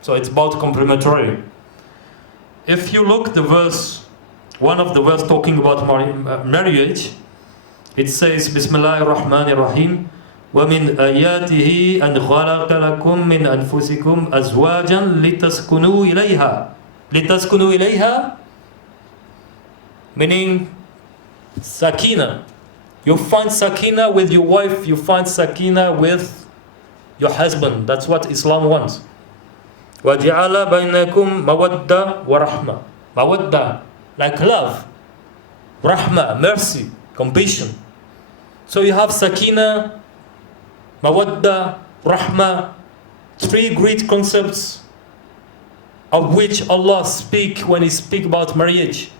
So it's both complementary. if you look the verse, one of the verse talking about marriage, it says, Bismillahir Rahmanir Rahim, وَمِنْ آيَاتِهِ أَنْ خَلَقَ لَكُم مِّنْ أَنفُسِكُمْ أَزْوَاجًا لِتَسْكُنُوا إِلَيْهَا. لِتَسْكُنُوا إِلَيْهَا meaning sakina. You find sakina with your wife, you find sakina with your husband. That's what Islam wants. وَجَعَلَ بَيْنَكُمْ مَوَدَّةً وَرَحْمَةً. Mawadda, like love. Rahma, mercy, compassion. So you have sakina, mawadda, rahma, three great concepts of which Allah speak when He speak about marriage.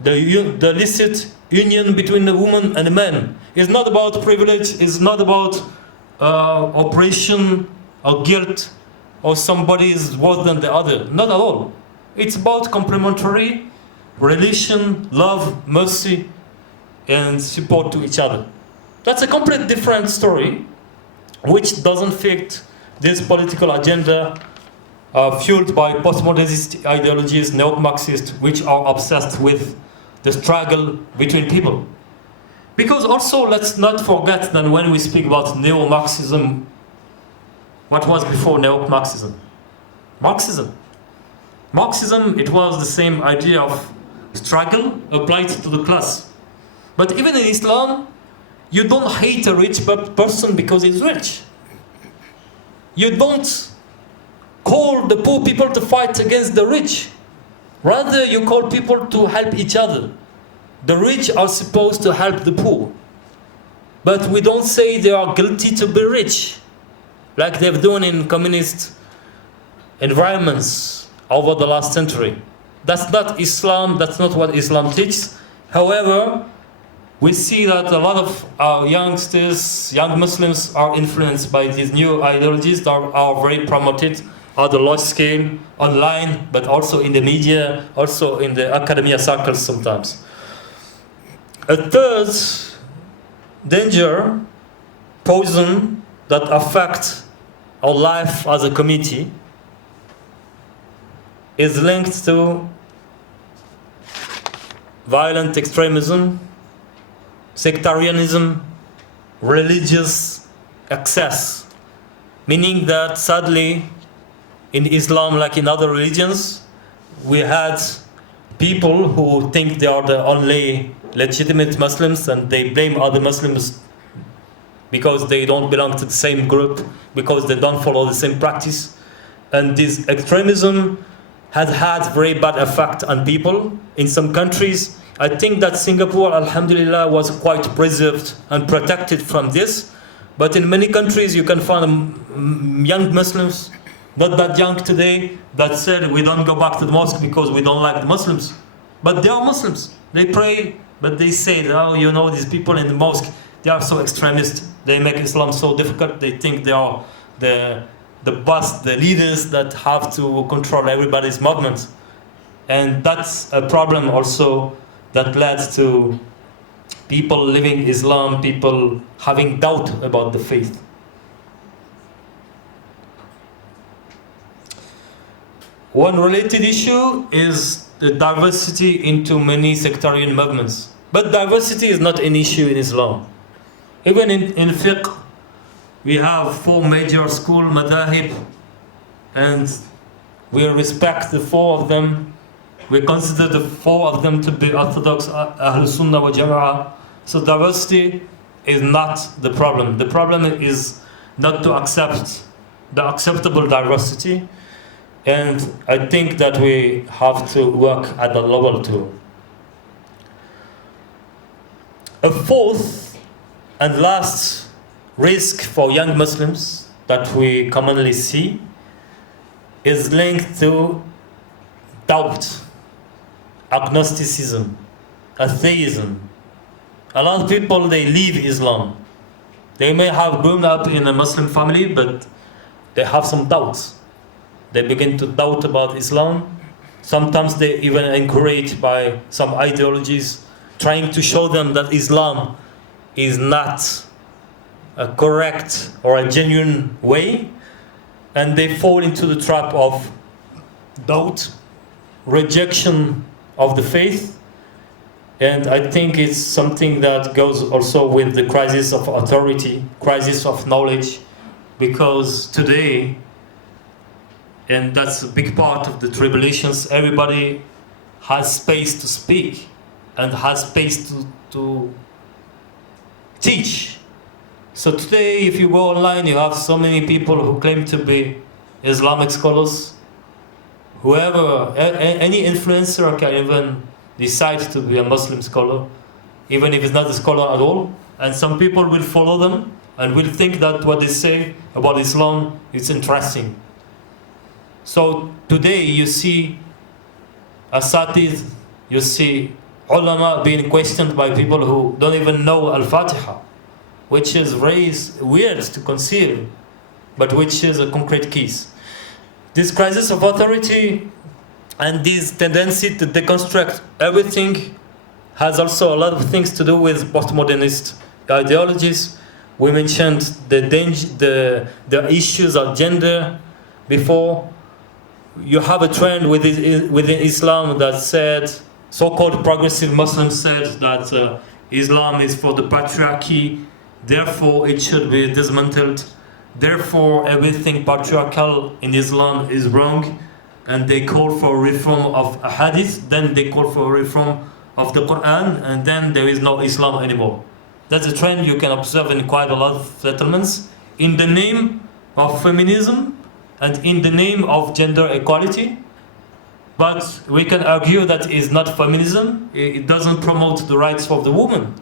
The licit union between a woman and a man is not about privilege, is not about oppression or guilt or somebody is worse than the other. Not at all. It's about complementary relation, love, mercy, and support to each other. That's a completely different story, which doesn't fit this political agenda fueled by postmodernist ideologies, neo-Marxist, which are obsessed with the struggle between people. Because also, let's not forget that when we speak about neo-Marxism, what was before neo-Marxism? Marxism. Marxism, it was the same idea of struggle applied to the class. But even in Islam, you don't hate a rich person because he's rich. You don't call the poor people to fight against the rich. Rather, you call people to help each other. The rich are supposed to help the poor. But we don't say they are guilty to be rich, like they've done in communist environments over the last century. That's not Islam, that's not what Islam teaches. However, we see that a lot of our youngsters, young Muslims, are influenced by these new ideologies that are very promoted on the large scale, online, but also in the media, also in the academia circles sometimes. A third danger, poison that affects our life as a community is linked to violent extremism, sectarianism, religious excess. Meaning that sadly, in Islam, like in other religions, we had people who think they are the only legitimate Muslims and they blame other Muslims because they don't belong to the same group, because they don't follow the same practice. And this extremism has had very bad effect on people in some countries. I think that Singapore, alhamdulillah, was quite preserved and protected from this. But in many countries, you can find young Muslims, not that young today, that said we don't go back to the mosque because we don't like the Muslims. But they are Muslims. They pray, but they say, oh, you know, these people in the mosque, they are so extremist. They make Islam so difficult. They think they are the boss, the leaders that have to control everybody's movement. And that's a problem also that led to people living Islam, people having doubt about the faith. One related issue is the diversity into many sectarian movements. But diversity is not an issue in Islam. Even in fiqh, we have 4 major school madahib, and we respect the 4 of them. We consider the 4 of them to be orthodox, Ahlul Sunnah wa Jama'ah. So diversity is not the problem. The problem is not to accept the acceptable diversity. And I think that we have to work at that level too. A fourth and last risk for young Muslims that we commonly see is linked to doubt, agnosticism, atheism. A lot of people, they leave Islam. They may have grown up in a Muslim family, but they have some doubts. They begin to doubt about Islam. Sometimes they even encouraged by some ideologies trying to show them that Islam is not a correct or a genuine way, and they fall into the trap of doubt, rejection of the faith, and I think it's something that goes also with the crisis of authority, crisis of knowledge, because today, and that's a big part of the tribulations, everybody has space to speak and has space to teach. So today, if you go online, you have so many people who claim to be Islamic scholars. Whoever, any influencer can even decide to be a Muslim scholar, even if it's not a scholar at all. And some people will follow them and will think that what they say about Islam is interesting. So today you see asatid, you see ulama being questioned by people who don't even know Al-Fatiha, which is very weird to conceal, but which is a concrete case. This crisis of authority and this tendency to deconstruct everything has also a lot of things to do with postmodernist ideologies. We mentioned the issues of gender before. You have a trend within Islam that said, so-called progressive Muslims said that Islam is for the patriarchy, therefore it should be dismantled, therefore everything patriarchal in Islam is wrong, and they call for reform of hadith, then they call for reform of the Quran, and then there is no Islam anymore. That's a trend you can observe in quite a lot of settlements in the name of feminism and in the name of gender equality. But we can argue that it is not feminism. It doesn't promote the rights of the woman.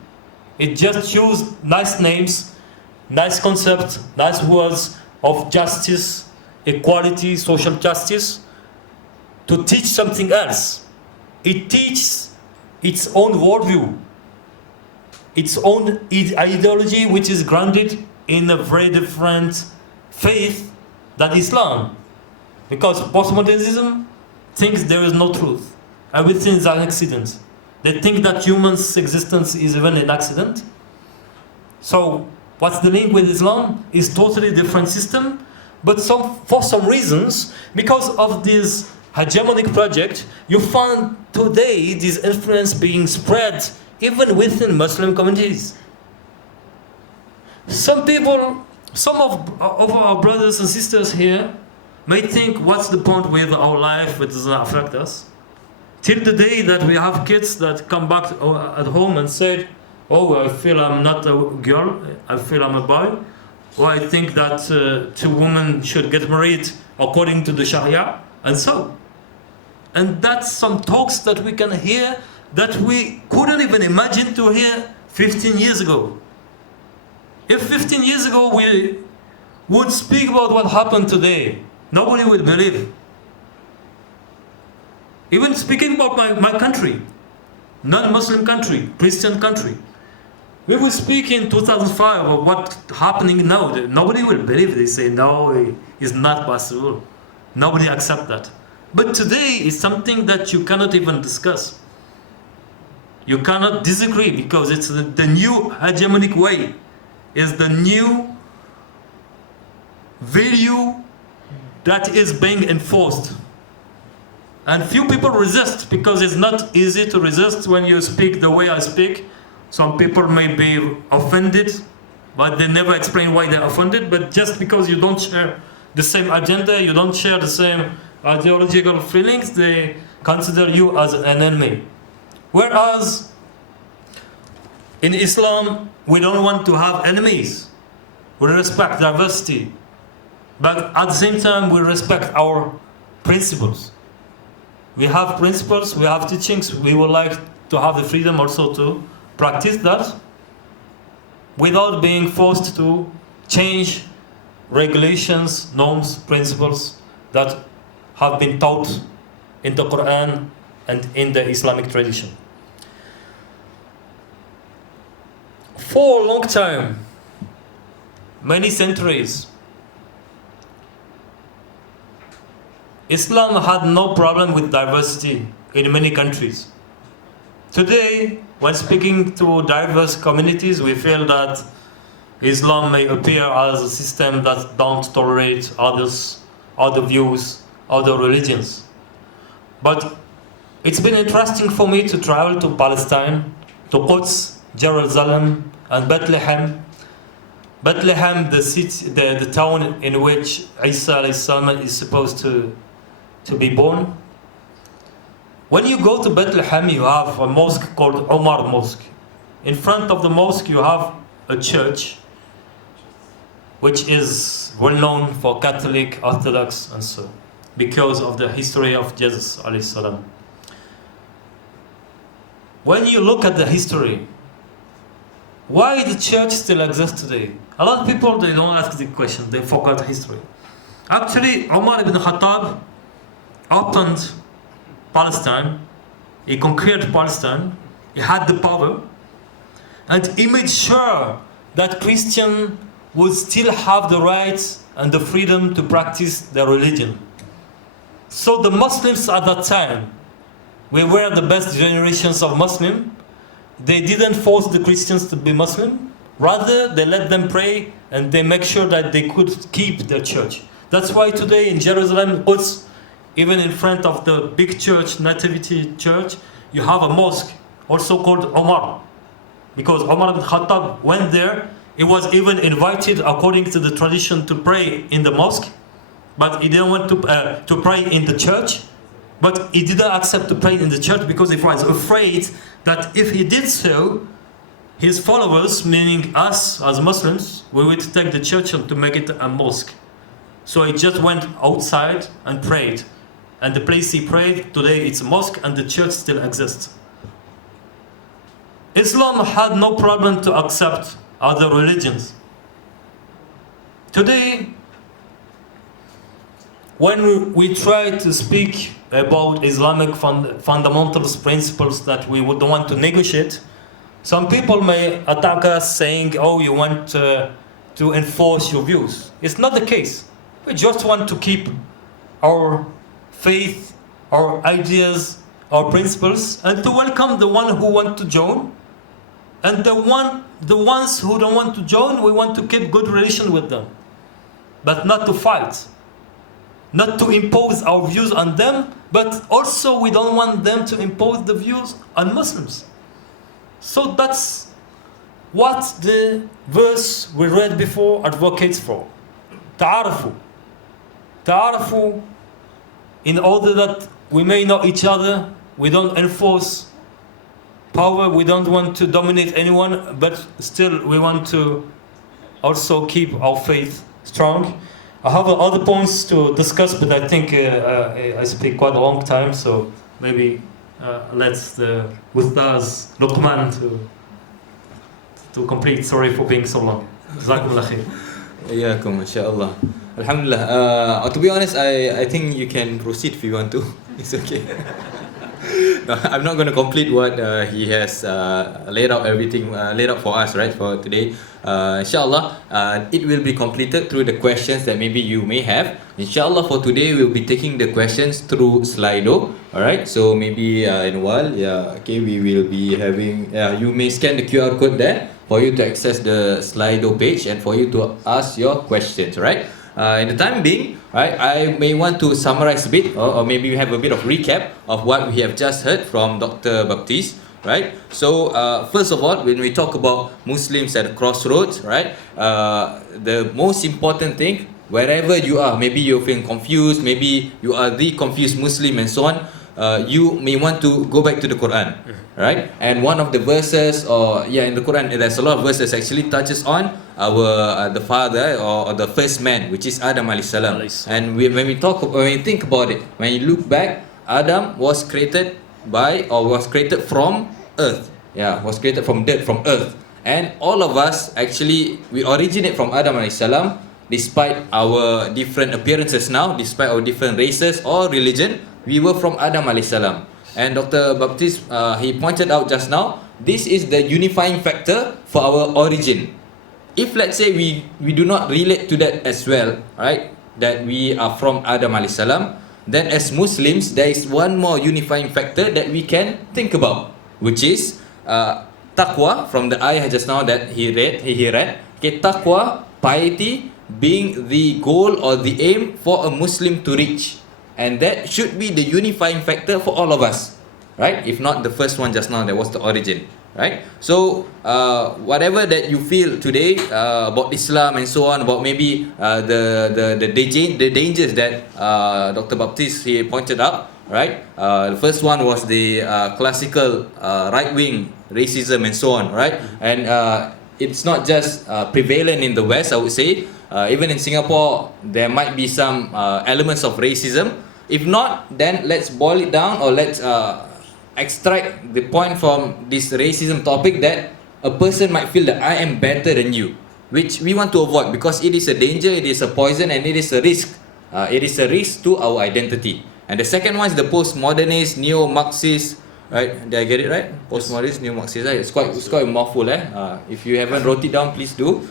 It just chooses nice names, nice concepts, nice words of justice, equality, social justice, to teach something else. It teaches its own worldview, its own ideology, which is grounded in a very different faith than Islam. Because postmodernism thinks there is no truth. Everything is an accident. They think that humans' existence is even an accident. So what's the link with Islam? It's totally different system, but for some reasons, because of this hegemonic project, you find today this influence being spread even within Muslim communities. Some people, some of our brothers and sisters here may think, what's the point with our life? It doesn't affect us. Till the day that we have kids that come back at home and say, oh, I feel I'm not a girl, I feel I'm a boy, or I think that two women should get married according to the Sharia, and so. And that's some talks that we can hear that we couldn't even imagine to hear 15 years ago. If 15 years ago we would speak about what happened today, nobody would believe. Even speaking about my country, non-Muslim country, Christian country, we would speak in 2005 of what's happening now. Nobody will believe. They say, no, it's not possible. Nobody accepts that. But today is something that you cannot even discuss. You cannot disagree because it's the new hegemonic way. It's the new value that is being enforced. And few people resist because it's not easy to resist when you speak the way I speak. Some people may be offended, but they never explain why they're offended. But just because you don't share the same agenda, you don't share the same ideological feelings, they consider you as an enemy. Whereas in Islam, we don't want to have enemies. We respect diversity. But at the same time, we respect our principles. We have principles, we have teachings. We would like to have the freedom also to practice that without being forced to change regulations, norms, principles that have been taught in the Quran and in the Islamic tradition. For a long time, many centuries, Islam had no problem with diversity in many countries. Today, when speaking to diverse communities, we feel that Islam may appear as a system that don't tolerate others, other views, other religions. But It's been interesting for me to travel to Palestine, to Quds, Jerusalem, and Bethlehem. Bethlehem, the city, the town in which Isa alayhi salam is supposed to be born. When you go to Bethlehem, you have a mosque called Omar Mosque. In front of the mosque, you have a church, which is well known for Catholic, Orthodox, and so, because of the history of Jesus alayhi salam. When you look at the history, why the church still exists today? A lot of people, they don't ask the question, they forgot history. Actually, Umar ibn Khattab opened Palestine, he conquered Palestine, he had the power, and he made sure that Christians would still have the rights and the freedom to practice their religion. So the Muslims at that time, we were the best generations of Muslims. They didn't force the Christians to be Muslim. Rather, they let them pray and they make sure that they could keep their church. That's why today in Jerusalem, Quds, even in front of the big church, Nativity Church, you have a mosque, also called Omar. Because Omar ibn Khattab went there, he was even invited according to the tradition to pray in the mosque, but he didn't want to pray in the church. But he didn't accept to pray in the church because he was afraid that if he did so, his followers, meaning us as Muslims, we would take the church and to make it a mosque. So he just went outside and prayed. And the place he prayed, today it's a mosque and the church still exists. Islam had no problem to accept other religions. Today, when we try to speak about Islamic fundamentals, principles that we would want to negotiate, some people may attack us saying, oh, you want to enforce your views. It's not the case. We just want to keep our faith, our ideas, our principles, and to welcome the one who want to join. And the ones who don't want to join, we want to keep good relation with them. But not to fight. Not to impose our views on them, but also we don't want them to impose the views on Muslims. So that's what the verse we read before advocates for. Ta'arafu. Ta'arafu, in order that we may know each other, we don't enforce power, we don't want to dominate anyone, but still we want to also keep our faith strong. I have other points to discuss, but I think I speak quite a long time, so maybe let's the Ustaz Luqman to complete. Sorry for being so long. Jazakumullah khair. Iyakum, mashallah. Alhamdulillah. To be honest, I think you can proceed if you want to. It's okay. No, I'm not going to complete what he has laid out everything laid out for us, right, for today. Inshallah, it will be completed through the questions that maybe you may have. Inshallah, for today we'll be taking the questions through Slido. All right, so maybe in a while, okay, we will be having. You may scan the QR code there for you to access the Slido page and for you to ask your questions. Right. In the time being, right, I may want to summarize a bit, or maybe we have a bit of recap of what we have just heard from Dr. Baptiste, right? So, first of all, when we talk about Muslims at the crossroads, right, the most important thing, wherever you are, maybe you're feeling confused, maybe you are the confused Muslim and so on, you may want to go back to the Quran, right? And one of the verses, in the Quran, there's a lot of verses actually touches on our the father or the first man, which is Adam alayhi salam. And when we think about it, when you look back, Adam was created from earth. Was created from dirt, from earth. And all of us actually, we originate from Adam alayhi salam, despite our different appearances now, despite our different races or religion, we were from Adam alayhi salam. And Dr. Baptiste, he pointed out just now, this is the unifying factor for our origin. If let's say we do not relate to that as well, right, that we are from Adam alayhi salam, then as Muslims, there is one more unifying factor that we can think about, which is taqwa, from the ayah just now that he read. Okay, taqwa, piety, being the goal or the aim for a Muslim to reach. And that should be the unifying factor for all of us. right? If not the first one just now, that was the origin, right? So whatever that you feel today about Islam and so on, about maybe the dangers that Dr. Baptiste he pointed out, right? The first one was the classical right-wing racism and so on, right? And it's not just prevalent in the West, I would say. Even in Singapore, there might be some elements of racism. If not, then let's boil it down, or let's extract the point from this racism topic, that a person might feel that I am better than you, which we want to avoid, because it is a danger, it is a poison, and it is a risk. It is a risk to our identity. And the second one is the postmodernist, neo-Marxist, right? Did I get it right? Postmodernist, neo-Marxist, right? It's quite a mouthful, eh? If you haven't wrote it down, please do.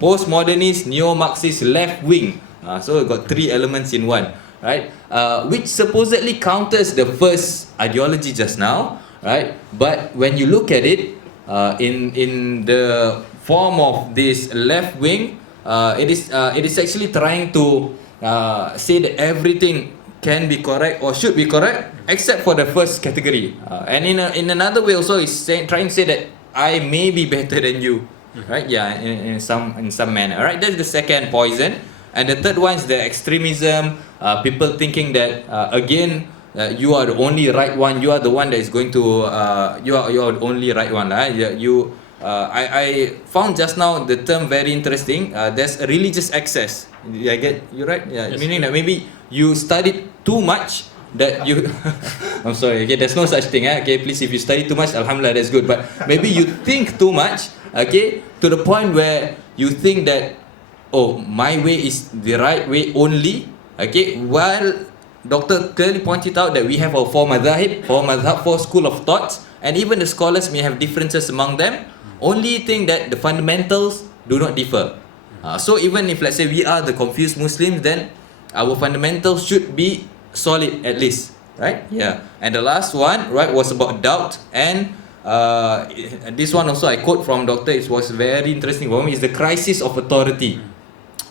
Postmodernist, neo-Marxist, left-wing. So we've got three elements in one, right? Which supposedly counters the first ideology just now, right? But when you look at it, in the form of this left-wing, it is actually trying to say that everything can be correct or should be correct except for the first category, and in another way also is trying to say that I may be better than you, right? Yeah, in some manner, right? That's the second poison. And the third one is the extremism, people thinking that again you are the only right one, you are the one that is going to you are the only right one, right? I found just now the term very interesting. There's a religious excess. Did I get you right? Yeah, yes. Meaning that maybe you studied too much that you I'm sorry, okay, there's no such thing, okay, please, if you study too much, alhamdulillah, that's good, but maybe you think too much, okay, to the point where you think that, oh, my way is the right way only, okay, while Doctor clearly pointed out that we have our four madhab, four school of thoughts, and even the scholars may have differences among them, only thing that the fundamentals do not differ. So even if, let's say, we are the confused Muslims, then our fundamentals should be solid at least, right? Yeah. And the last one, right, was about doubt, and this one also I quote from Doctor, it was very interesting for me, is the crisis of authority,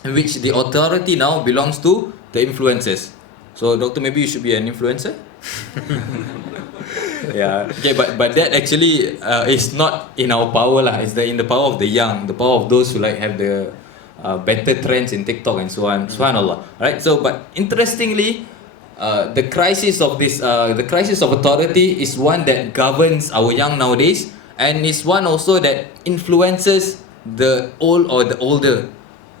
in which the authority now belongs to the influencers. So Doctor, maybe you should be an influencer? Yeah, okay, but that actually is not in our power lah. It's in the power of the young, the power of those who like have the better trends in TikTok and so on. Subhanallah, right? So, but interestingly, the crisis of this, the crisis of authority is one that governs our young nowadays, and is one also that influences the old or the older,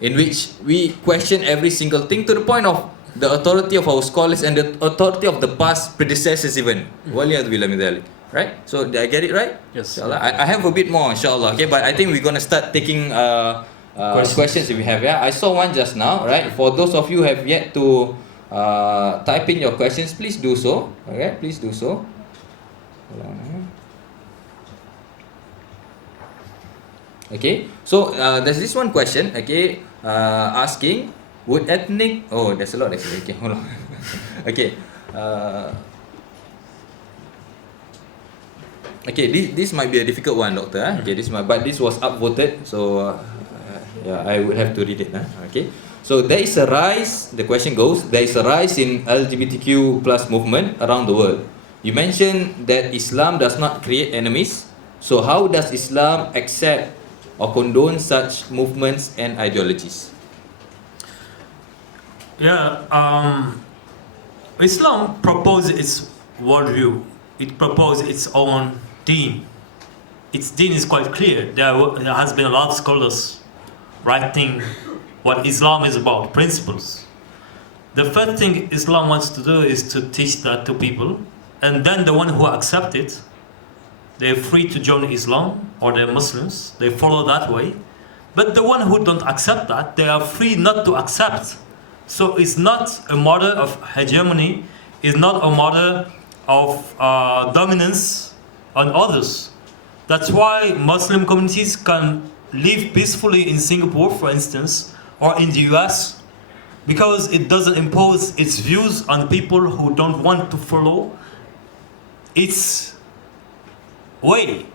in which we question every single thing to the point of the authority of our scholars and the authority of the past predecessors even. Waliyadzubillah min dhalik. Right? So did I get it right? Yes. Inshallah. I have a bit more, inshallah. Okay, but I think we're gonna start taking questions if we have. Yeah, I saw one just now. Right? For those of you who have yet to type in your questions, please do so. Okay, please do so. Okay, so there's this one question. Okay, asking, would ethnic... Oh, there's a lot actually. Okay, hold on. Okay. Okay, this might be a difficult one, Doctor. Okay, but this was upvoted, so yeah, I would have to read it. Okay. So there is a rise, the question goes, there is a rise in LGBTQ plus movement around the world. You mentioned that Islam does not create enemies. So how does Islam accept or condone such movements and ideologies? Yeah, Islam proposed its worldview. It proposed its own deen. Its deen is quite clear. There has been a lot of scholars writing what Islam is about, principles. The first thing Islam wants to do is to teach that to people, and then the one who accept it, they're free to join Islam, or they're Muslims, they follow that way. But the one who don't accept that, they are free not to accept. So it's not a model of hegemony, it's not a model of dominance on others. That's why Muslim communities can live peacefully in Singapore, for instance, or in the US, because it doesn't impose its views on people who don't want to follow its way.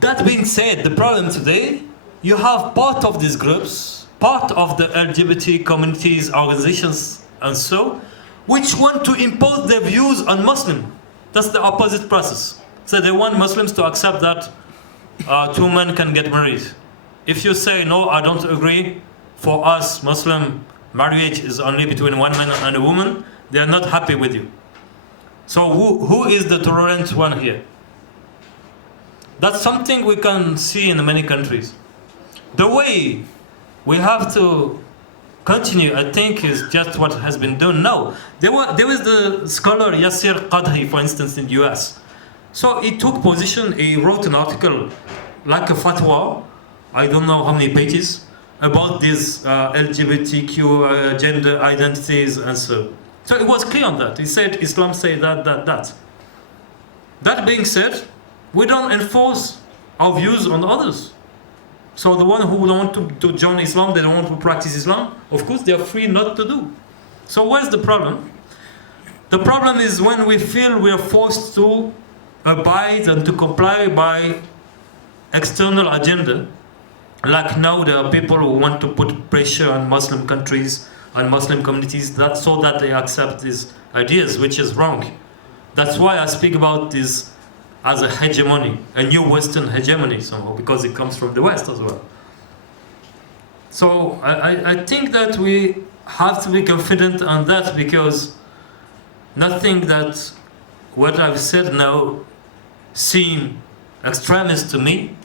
That being said, the problem today, you have part of these groups, part of the LGBT communities, organizations, and so, which want to impose their views on Muslim. That's the opposite process. So they want Muslims to accept that two men can get married. If you say, no, I don't agree, for us, Muslim marriage is only between one man and a woman, they are not happy with you. So who is the tolerant one here? That's something we can see in many countries. The way we have to continue, I think, is just what has been done now. There was the scholar Yasser Qadhi, for instance, in the US. So he took position, he wrote an article, like a fatwa, I don't know how many pages, about these LGBTQ gender identities and so. So it was clear on that. He said Islam say that. That being said, we don't enforce our views on others. So the one who don't want to join Islam, they don't want to practice Islam, of course they are free not to do. So where's the problem? The problem is when we feel we are forced to abide and to comply by external agenda. Like now there are people who want to put pressure on Muslim countries and Muslim communities so that they accept these ideas, which is wrong. That's why I speak about this as a hegemony, a new Western hegemony somehow, because it comes from the West as well. So I think that we have to be confident on that, because nothing that what I've said now seem extremist to me.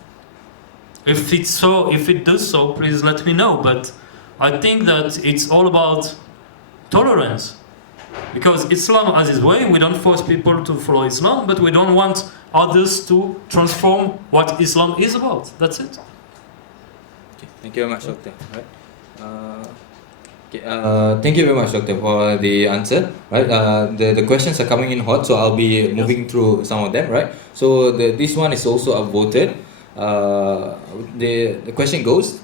If it does so, please let me know. But I think that it's all about tolerance. Because Islam has its way, we don't force people to follow Islam, but we don't want others to transform what Islam is about. That's it. Okay, thank you very much, Doctor. Thank you very much, Doctor, for the answer. Right, the questions are coming in hot, so I'll be moving through some of them. Right, so this one is also upvoted. The question goes,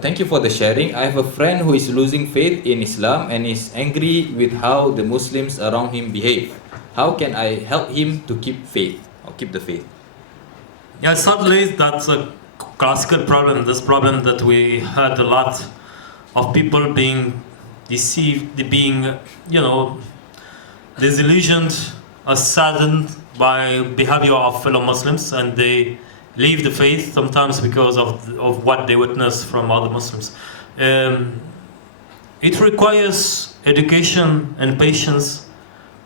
thank you for the sharing. I have a friend who is losing faith in Islam and is angry with how the Muslims around him behave. How can I help him to keep faith or keep the faith? Yeah, sadly, that's a classical problem. This problem that we heard a lot of people being deceived, being, disillusioned or saddened by behavior of fellow Muslims, and they leave the faith sometimes because of what they witness from other Muslims. It requires education and patience.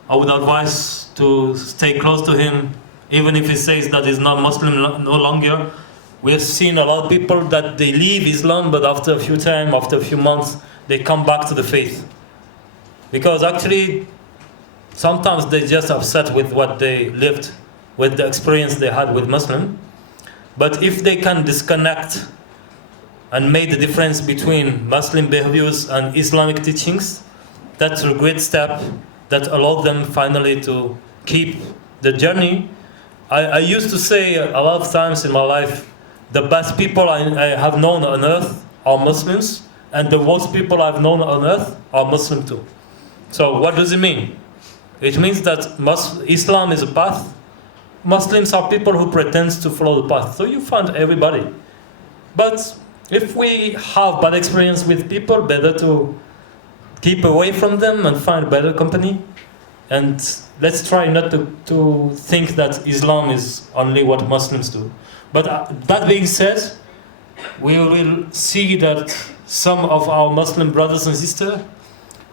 I would advise to stay close to him, even if he says that he's not Muslim no longer. We have seen a lot of people that they leave Islam, but after a few months, they come back to the faith. Because actually, sometimes they're just upset with what they lived, with the experience they had with Muslim. But if they can disconnect and make the difference between Muslim behaviors and Islamic teachings, that's a great step that allowed them finally to keep the journey. I used to say a lot of times in my life, the best people I have known on earth are Muslims, and the worst people I've known on earth are Muslim too. So what does it mean? It means that Islam is a path. Muslims are people who pretend to follow the path. So you find everybody. But if we have bad experience with people, better to keep away from them and find better company. And let's try not to think that Islam is only what Muslims do. But that being said, we will see that some of our Muslim brothers and sisters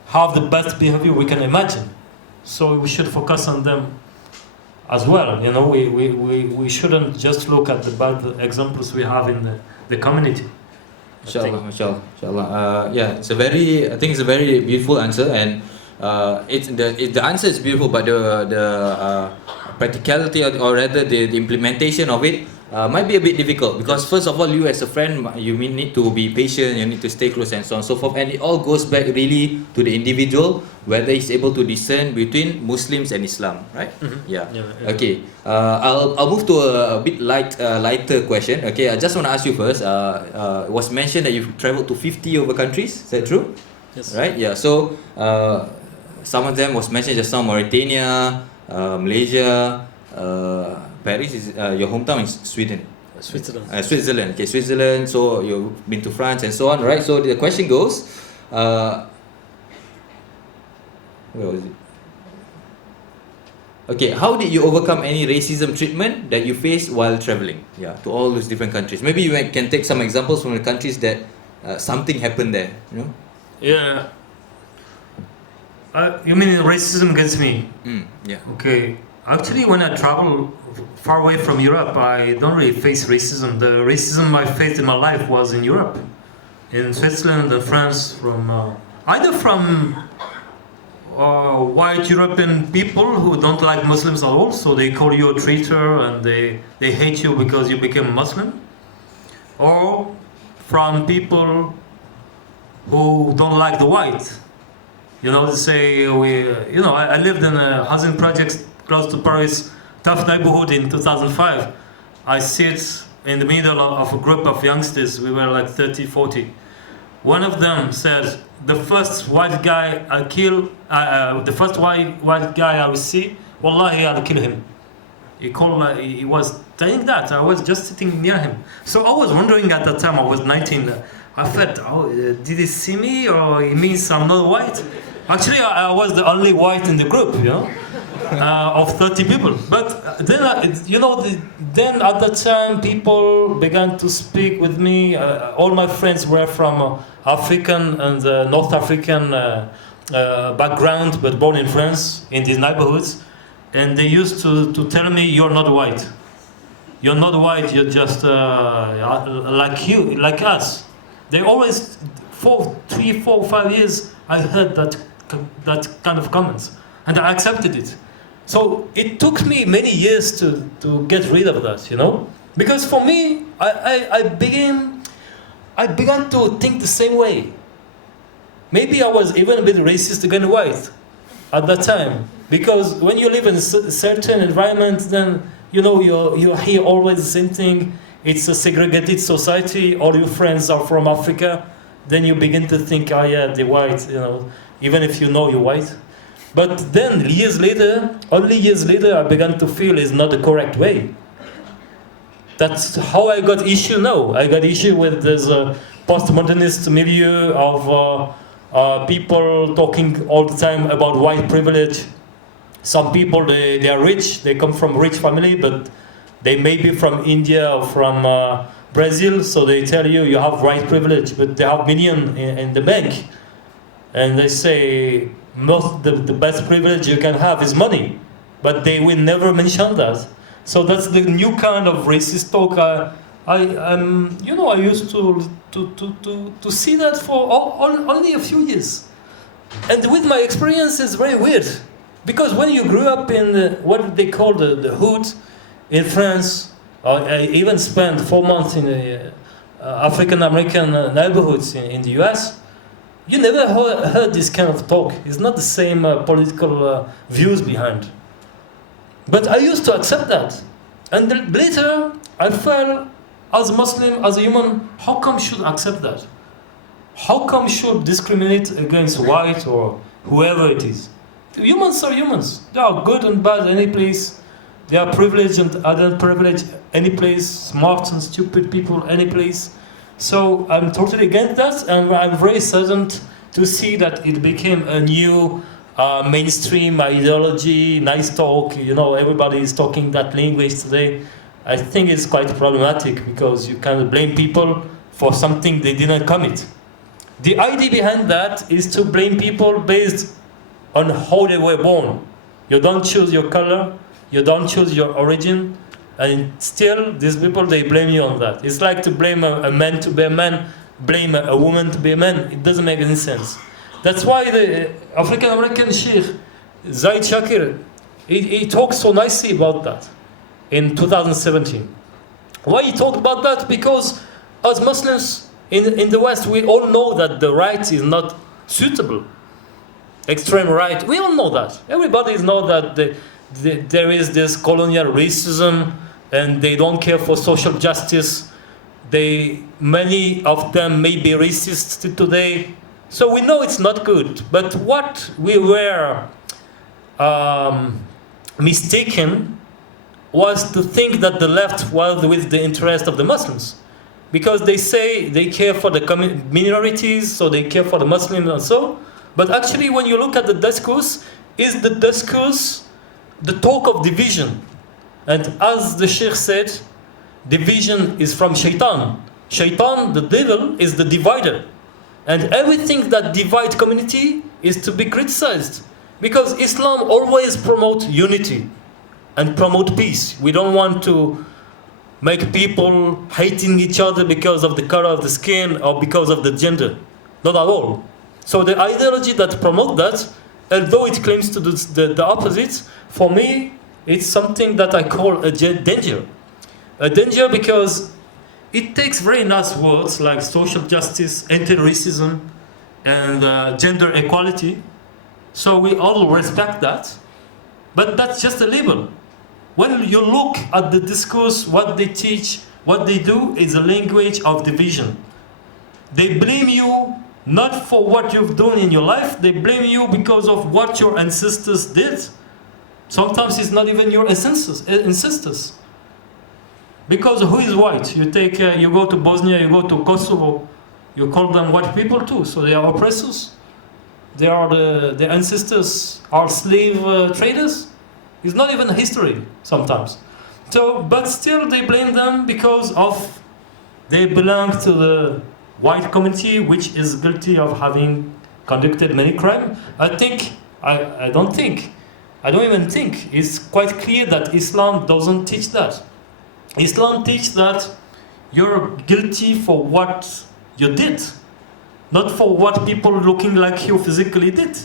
have the best behavior we can imagine. So we should focus on them as well. We shouldn't just look at the bad examples we have in the community. Inshallah. Yeah, I think it's a very beautiful answer, and the answer is beautiful, but the practicality or rather the implementation of it might be a bit difficult, because first of all, you as a friend, you need to be patient, you need to stay close and so on and so forth, and it all goes back really to the individual, whether he's able to discern between Muslims and Islam, right? Mm-hmm. Yeah. Okay. I'll move to a bit lighter question. Okay, I just want to ask you first. It was mentioned that you've traveled to 50 over countries. Is that true? Yes. Right. Yeah. So some of them was mentioned just now: Mauritania, Malaysia. Paris is your hometown is Sweden. Switzerland. Switzerland. Okay, Switzerland. So you've been to France and so on, right? So the question goes, where was it? Okay, how did you overcome any racism treatment that you faced while traveling? Yeah, to all those different countries. Maybe you can take some examples from the countries that something happened there. You know? Yeah. You mean racism against me? Yeah. Okay. Actually, when I travel far away from Europe, I don't really face racism. The racism I faced in my life was in Europe, in Switzerland and France, either from white European people who don't like Muslims at all, so they call you a traitor and they hate you because you became a Muslim, or from people who don't like the white. You know, they say I lived in a housing project close to Paris, tough neighborhood in 2005. I sit in the middle of a group of youngsters. We were like 30, 40. One of them said, the first white guy I kill, the first white guy I will see, wallahi, I'll kill him. He was saying that. I was just sitting near him. So I was wondering at that time, I was 19. I felt, did he see me or he means I'm not white? Actually, I was the only white in the group, of 30 people. But then, then at that time, people began to speak with me. All my friends were from African and North African background, but born in France, in these neighborhoods. And they used to tell me, you're not white. You're not white, you're just like us. They always, 3, 4, 5 years, I heard that kind of comments. And I accepted it. So it took me many years to get rid of that, Because for me, I began to think the same way. Maybe I was even a bit racist against white at that time. Because when you live in a certain environment, then, you hear always the same thing. It's a segregated society. All your friends are from Africa. Then you begin to think, oh yeah, they're white, even if you know you're white. But then only years later, I began to feel it's not the correct way. That's how I got issue now. I got issue with this postmodernist milieu of people talking all the time about white privilege. Some people, they are rich, they come from rich family, but they may be from India or from Brazil, so they tell you have white privilege, but they have million in the bank. And they say the best privilege you can have is money, but they will never mention that. So that's the new kind of racist talk. I used to see that for only a few years, and with my experience, it's very weird, because when you grew up in what they call the hood in France, I even spent 4 months in the African American neighborhoods in the US. You never heard this kind of talk. It's not the same political views behind. But I used to accept that. And then later, I felt, as a Muslim, as a human, how come should accept that? How come should discriminate against white or whoever it is? Humans are humans. They are good and bad any place. They are privileged and underprivileged any place. Smart and stupid people any place. So I'm totally against that, and I'm very saddened to see that it became a new mainstream ideology, nice talk. Everybody is talking that language today. I think it's quite problematic because you can blame people for something they didn't commit. The idea behind that is to blame people based on how they were born. You don't choose your color, you don't choose your origin, and still, these people, they blame you on that. It's like to blame a man to be a man, blame a woman to be a man. It doesn't make any sense. That's why the African-American Sheikh, Zaid Shakir, he talked so nicely about that in 2017. Why he talked about that? Because as Muslims in the West, we all know that the right is not suitable. Extreme right, we all know that. Everybody knows that there is this colonial racism, and they don't care for social justice. Many of them may be racist today. So we know it's not good. But what we were mistaken was to think that the left was with the interest of the Muslims. Because they say they care for the minorities, so they care for the Muslims and so. But actually, when you look at the discourse, is the discourse the talk of division. And as the Sheikh said, division is from shaitan. Shaitan, the devil, is the divider. And everything that divides community is to be criticized. Because Islam always promotes unity and promote peace. We don't want to make people hating each other because of the color of the skin or because of the gender. Not at all. So the ideology that promotes that, although it claims to do the opposite, for me, it's something that I call a danger. A danger because it takes very nice words like social justice, anti-racism, and gender equality. So we all respect that. But that's just a label. When you look at the discourse, what they teach, what they do is a language of division. They blame you not for what you've done in your life, they blame you because of what your ancestors did. Sometimes it's not even your ancestors. Because who is white? You go to Bosnia, you go to Kosovo, you call them white people too, so they are oppressors. Their ancestors are slave traders. It's not even history sometimes. So, but still they blame them because of they belong to the white community, which is guilty of having conducted many crimes. I don't even think it's quite clear that Islam doesn't teach that. Islam teaches that you're guilty for what you did, not for what people looking like you physically did.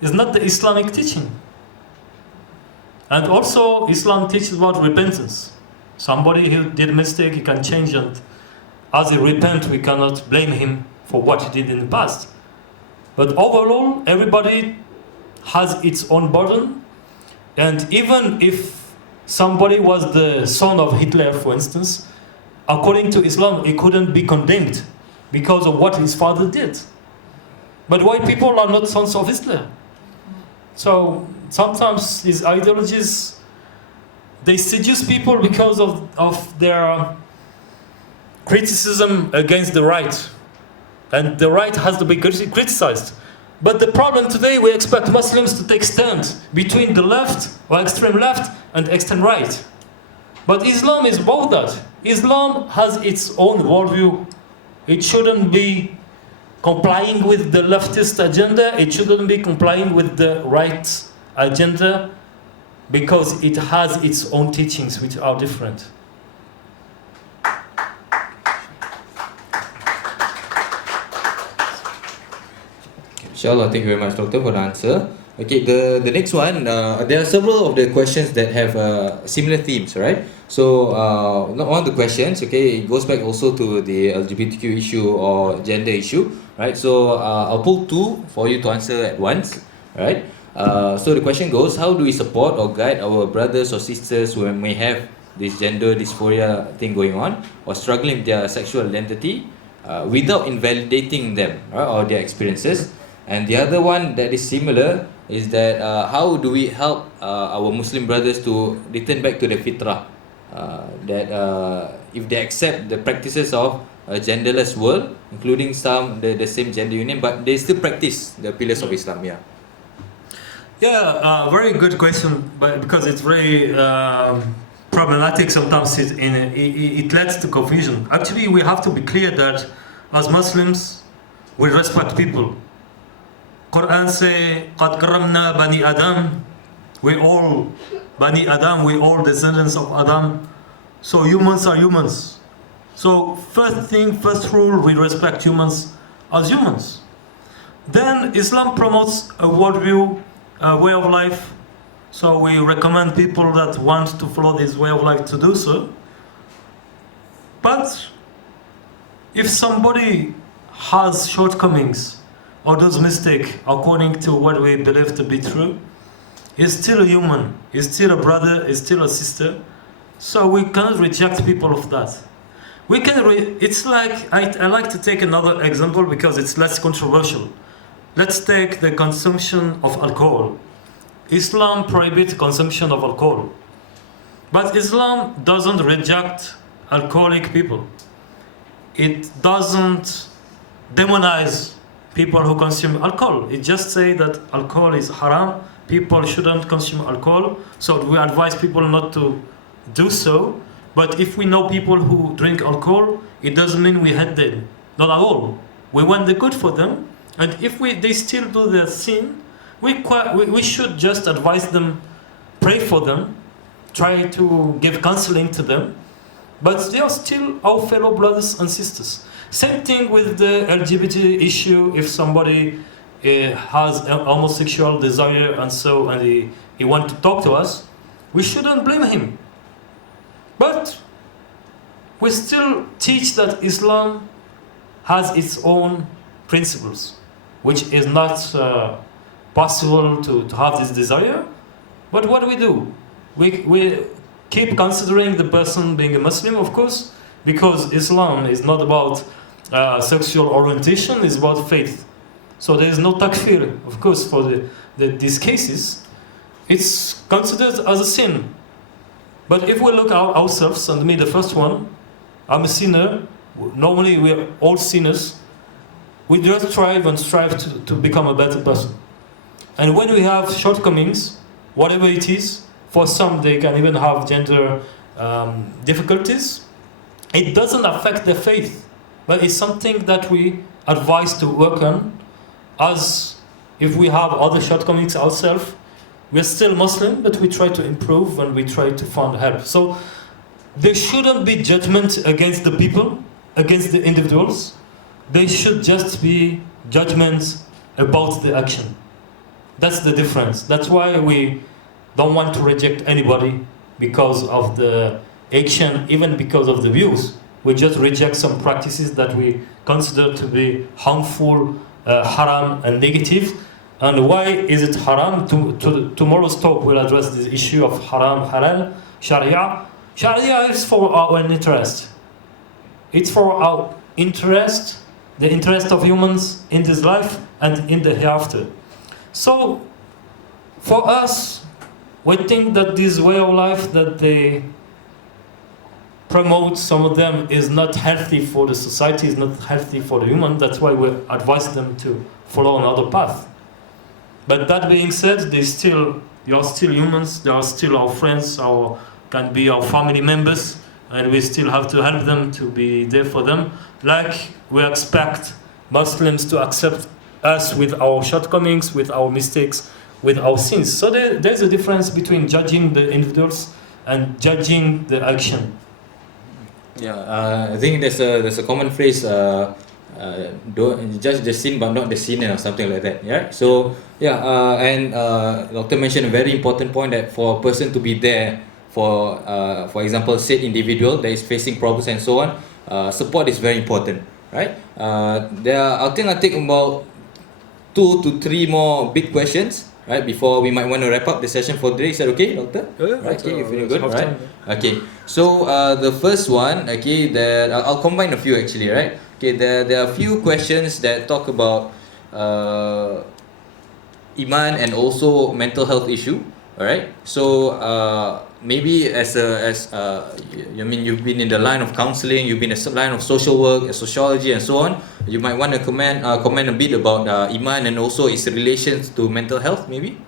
It's not the Islamic teaching. And also, Islam teaches about repentance. Somebody who did a mistake, he can change, and as he repents, we cannot blame him for what he did in the past. But overall, everybody has its own burden, and even if somebody was the son of Hitler, for instance, according to Islam, he couldn't be condemned because of what his father did. But white people are not sons of Hitler. So sometimes these ideologies, they seduce people because of their criticism against the right. And the right has to be criticized. But the problem today, we expect Muslims to take stand between the left or extreme left and extreme right. But Islam is both that. Islam has its own worldview. It shouldn't be complying with the leftist agenda. It shouldn't be complying with the right agenda because it has its own teachings which are different. Inshallah, thank you very much, Doctor, for the answer. Okay, the next one, there are several of the questions that have similar themes, right? So, one of the questions, okay, it goes back also to the LGBTQ issue or gender issue, right? So, I'll pull two for you to answer at once, right? So, the question goes, how do we support or guide our brothers or sisters who may have this gender dysphoria thing going on or struggling with their sexual identity without invalidating them, right, or their experiences? And the other one that is similar is that how do we help our Muslim brothers to return back to the fitrah, that if they accept the practices of a genderless world, including some the same gender union, but they still practice the pillars of Islam. Very good question, but because it's very problematic sometimes, it leads to confusion. Actually, we have to be clear that as Muslims, we respect people. Quran say, قَدْ كَرَّمْنَا بَنِي Adam. We all Bani Adam, we all descendants of Adam. So humans are humans. So first rule, we respect humans as humans. Then Islam promotes a worldview, a way of life. So we recommend people that want to follow this way of life to do so. But if somebody has shortcomings or does mistake according to what we believe to be true, he's still a human, he's still a brother, he's still a sister. So we cannot reject people of that. We can. It's like I like to take another example because it's less controversial. Let's take the consumption of alcohol. Islam prohibits consumption of alcohol, but Islam doesn't reject alcoholic people. It doesn't demonize people who consume alcohol. It just says that alcohol is haram people shouldn't consume alcohol, so we advise people not to do so. But if we know people who drink alcohol, it doesn't mean we hate them, not at all. We want the good for them, and if they still do their sin, we should just advise them, pray for them, try to give counseling to them, but they are still our fellow brothers and sisters. Same thing with the LGBT issue. If somebody has a homosexual desire and he wants to talk to us, we shouldn't blame him. But we still teach that Islam has its own principles, which is not possible to have this desire. But what do? We keep considering the person being a Muslim, of course, because Islam is not about sexual orientation, it's about faith. So there is no takfir, of course, for these cases. It's considered as a sin. But if we look at ourselves, and me the first one, I'm a sinner. Normally we are all sinners. We just strive to become a better person. And when we have shortcomings, whatever it is, for some they can even have gender difficulties, it doesn't affect their faith, but it's something that we advise to work on. As if we have other shortcomings ourselves, we're still Muslim, but we try to improve and we try to find help. So there shouldn't be judgment against the people, against the individuals. There should just be judgment about the action. That's the difference. That's why we don't want to reject anybody because of the action, even because of the views. We just reject some practices that we consider to be harmful, haram and negative. And why is it haram? Tomorrow's talk will address this issue of haram, halal, sharia. Sharia is for our interest. It's for our interest, the interest of humans in this life and in the hereafter. So, for us, we think that this way of life that they promote, some of them, is not healthy for the society, is not healthy for the human. That's why we advise them to follow another path. But that being said, you are still humans, they are still our friends, can be our family members, and we still have to help them, to be there for them. Like we expect Muslims to accept us with our shortcomings, with our mistakes, with our sins. So there's a difference between judging the individuals and judging the action. Yeah, I think there's a common phrase, don't judge the sin but not the sinner, or something like that. Yeah. So and Doctor mentioned a very important point, that for a person to be there for example, said individual that is facing problems and so on, support is very important, right? I think I'll take about 2 to 3 more big questions, right, before we might want to wrap up the session for today. Is that okay, Doctor? Right, okay, you feel good, right? Okay, so the first one, okay, that I'll combine a few actually, right? Okay, there are a few questions that talk about iman and also mental health issue. All right, so maybe you've been in the line of counseling, you've been in the line of social work, sociology, and so on. You might want to comment a bit about iman and also its relations to mental health, maybe.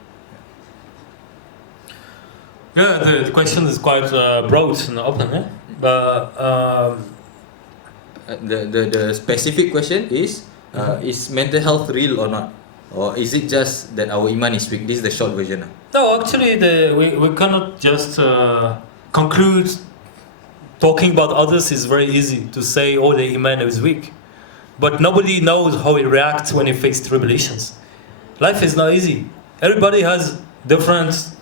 Yeah, the question is quite broad and open, eh? But the specific question is mental health real or not? Or is it just that our iman is weak? This is the short version. No, actually, we cannot just conclude talking about others is very easy to say, oh, the iman is weak. But nobody knows how he reacts when he faces tribulations. Life is not easy. Everybody has different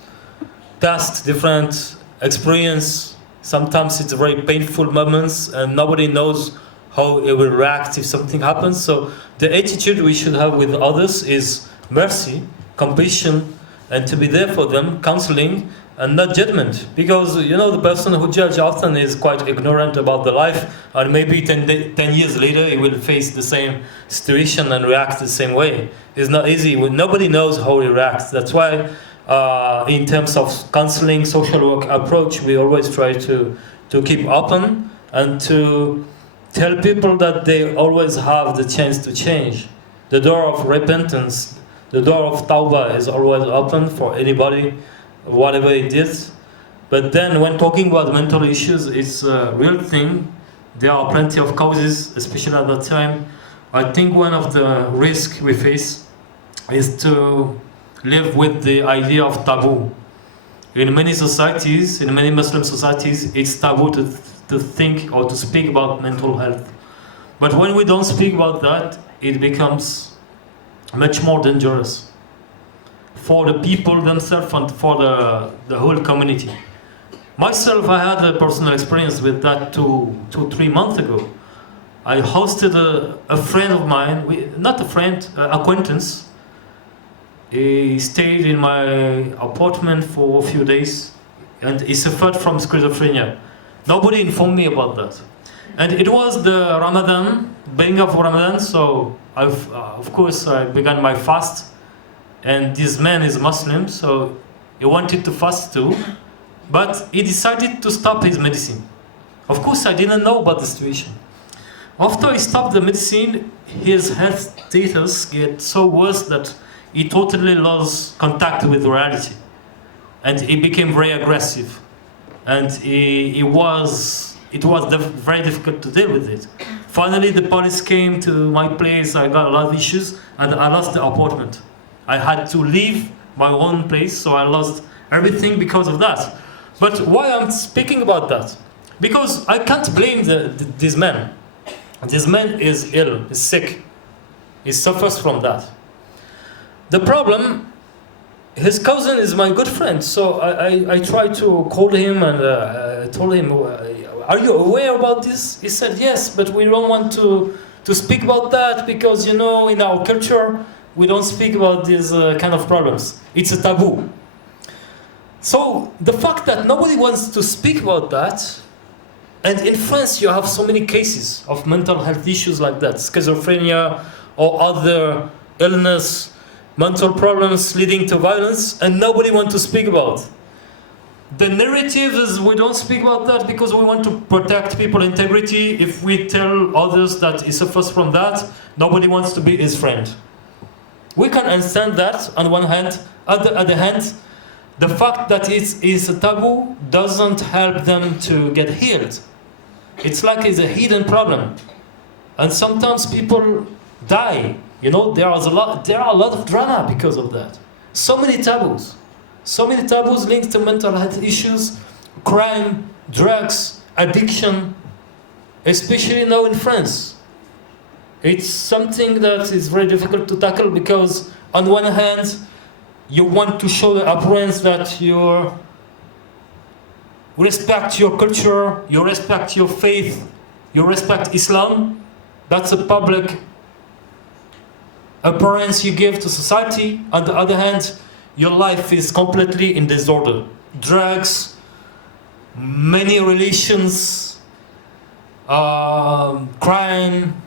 tests, different experience. Sometimes it's very painful moments and nobody knows how it will react if something happens. So the attitude we should have with others is mercy, compassion, and to be there for them, counseling, and not judgment. Because, the person who judges often is quite ignorant about the life, and maybe 10 years later he will face the same situation and react the same way. It's not easy. Nobody knows how he reacts. That's why in terms of counseling, social work approach, we always try to keep open and to tell people that they always have the chance to change. The door of repentance, The door of Tawbah is always open for anybody, whatever it is. But then when talking about mental issues, it's a real thing. There are plenty of causes, especially at that time. I think one of the risks we face is to live with the idea of taboo. In many societies, in many Muslim societies, it's taboo to think or to speak about mental health. But when we don't speak about that, it becomes much more dangerous for the people themselves and for the whole community. Myself, I had a personal experience with that 3 months ago. I hosted a friend of mine, not a friend, acquaintance. He stayed in my apartment for a few days and he suffered from schizophrenia. Nobody informed me about that. And it was the Ramadan, beginning of Ramadan, so of course I began my fast. And this man is Muslim, so he wanted to fast too. But he decided to stop his medicine. Of course, I didn't know about the situation. After he stopped the medicine, his health status get so worse that he totally lost contact with reality. And he became very aggressive. And it was very difficult to deal with it. Finally, the police came to my place, I got a lot of issues, and I lost the apartment. I had to leave my own place, so I lost everything because of that. But why I'm speaking about that? Because I can't blame this man. This man is ill, is sick. He suffers from that. The problem, his cousin is my good friend, so I tried to call him and told him, are you aware about this? He said, yes, but we don't want to speak about that because, in our culture, we don't speak about these kind of problems. It's a taboo. So the fact that nobody wants to speak about that, and in France you have so many cases of mental health issues like that, schizophrenia or other illness, mental problems leading to violence, and nobody wants to speak about. The narrative is we don't speak about that because we want to protect people's integrity. If we tell others that he suffers from that, nobody wants to be his friend. We can understand that on one hand. On the other hand, the fact that it is a taboo doesn't help them to get healed. It's like it's a hidden problem. And sometimes people die. There are a lot of drama because of that. So many taboos. So many taboos linked to mental health issues, crime, drugs, addiction, especially now in France. It's something that is very difficult to tackle because on one hand, you want to show the appearance that you respect your culture, you respect your faith, you respect Islam. That's a public appearance you give to society. On the other hand, your life is completely in disorder. Drugs, many relations, crime,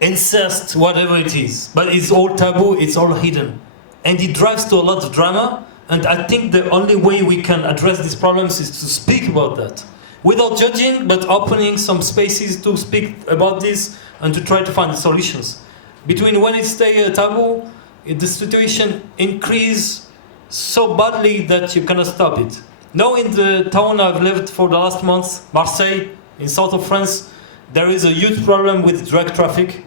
incest, whatever it is. But it's all taboo, it's all hidden. And it drives to a lot of drama. And I think the only way we can address these problems is to speak about that. Without judging, but opening some spaces to speak about this and to try to find solutions. Between when it stays taboo, the situation increases so badly that you cannot stop it. Now in the town I've lived for the last month, Marseille, in south of France, there is a huge problem with drug traffic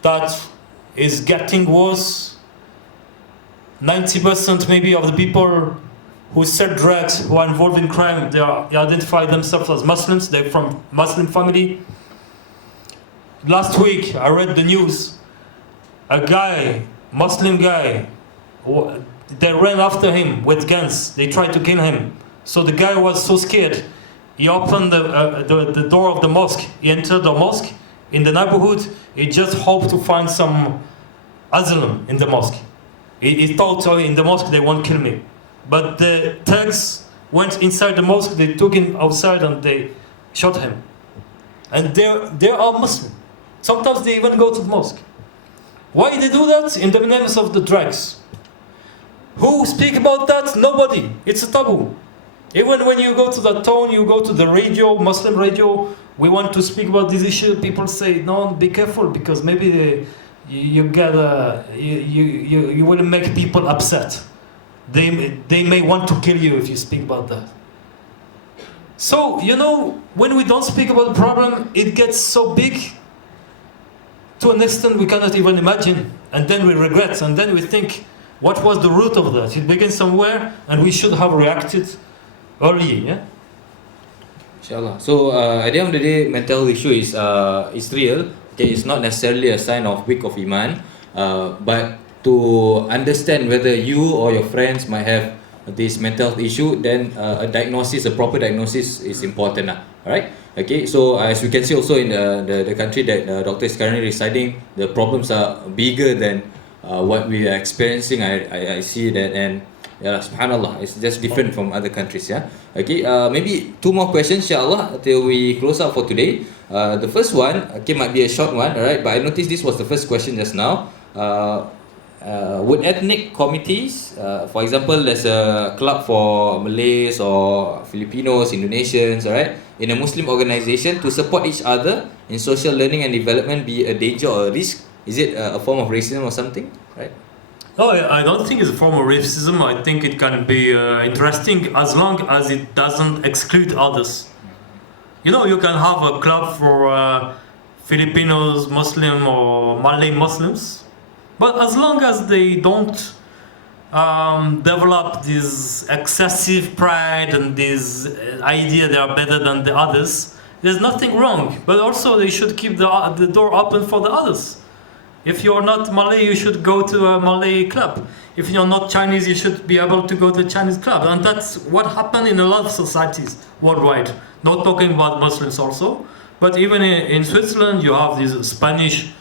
that is getting worse. 90% maybe of the people who sell drugs, who are involved in crime, they identify themselves as Muslims, they're from Muslim family. Last week I read the news, a guy, Muslim guy, they ran after him with guns, they tried to kill him. So the guy was so scared, he opened the door of the mosque, he entered the mosque in the neighborhood, he just hoped to find some asylum in the mosque. He thought, in the mosque they won't kill me. But the thugs went inside the mosque, they took him outside and they shot him. And they are Muslim. Sometimes they even go to the mosque. Why they do that? In the name of the drugs. Who speak about that? Nobody. It's a taboo. Even when you go to the town, you go to the radio, Muslim radio, we want to speak about this issue, people say, no, be careful, because maybe you get you will make people upset. They may want to kill you if you speak about that. So, when we don't speak about the problem, it gets so big to an extent we cannot even imagine. And then we regret, and then we think, what was the root of that? It began somewhere, and we should have reacted early, yeah? Inshallah. So at the end of the day, mental issue is real. Okay, it's not necessarily a sign of weak of iman, but to understand whether you or your friends might have this mental issue, then a proper diagnosis is important. Alright? Okay, so as we can see also in the country that the doctor is currently residing, the problems are bigger than what we are experiencing. I see that, and subhanallah, it's just different from other countries. Yeah. Okay, maybe 2 more questions inshallah until we close out for today. The first one, might be a short one, alright, but I noticed this was the first question just now. Would ethnic committees, for example, there's a club for Malays or Filipinos, Indonesians, alright, in a Muslim organization to support each other in social learning and development, be a danger or a risk? Is it a form of racism or something, right? No, I don't think it's a form of racism. I think it can be interesting as long as it doesn't exclude others. You can have a club for Filipinos, Muslim or Malay Muslims, but as long as they don't develop this excessive pride and this idea they are better than the others, there's nothing wrong. But also they should keep the door open for the others. If you're not Malay, you should go to a Malay club. If you're not Chinese, you should be able to go to a Chinese club. And that's what happened in a lot of societies worldwide. Not talking about Muslims also, but even in Switzerland, you have this Spanish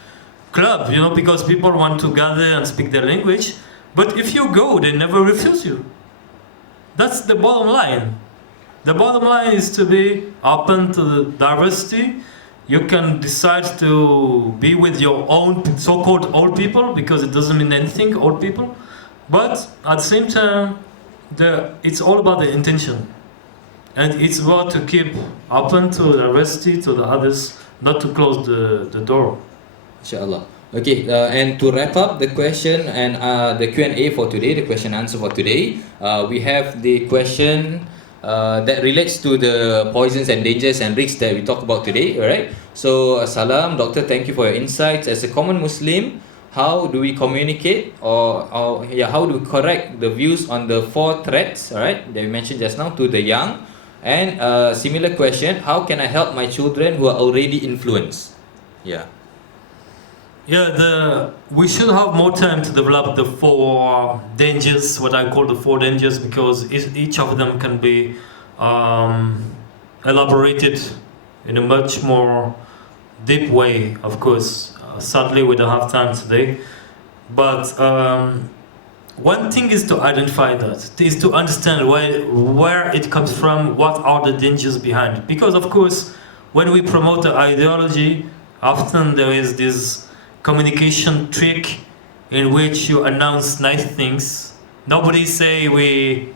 club, because people want to gather and speak their language. But if you go, they never refuse you. That's the bottom line. The bottom line is to be open to the diversity. You can decide to be with your own so-called old people, because it doesn't mean anything, old people. But at the same time, it's all about the intention. And it's about to keep open to diversity, to the others, not to close the door. Inshallah. Okay, and to wrap up the question and the Q&A for today, the question and answer for today, we have the question that relates to the poisons and dangers and risks that we talked about today, alright? So, Salam, Doctor, thank you for your insights. As a common Muslim, how do we communicate or how do we correct the views on the 4 threats, alright, that we mentioned just now to the young? And a similar question, how can I help my children who are already influenced? Yeah. Yeah, we should have more time to develop the 4 dangers, what I call the 4 dangers, because each of them can be elaborated in a much more deep way, of course. Sadly, we don't have time today. But one thing is to identify that, is to understand where it comes from, what are the dangers behind. Because, of course, when we promote the ideology, often there is this communication trick in which you announce nice things. Nobody say we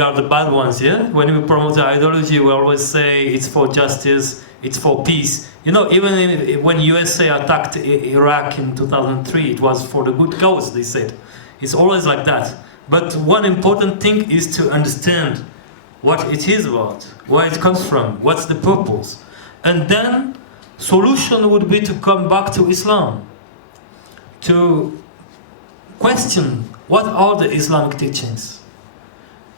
are the bad ones, yeah? When we promote the ideology, we always say it's for justice, it's for peace. Even when USA attacked Iraq in 2003, it was for the good cause, they said. It's always like that. But one important thing is to understand what it is about, where it comes from, what's the purpose. And then solution would be to come back to Islam, to question what are the Islamic teachings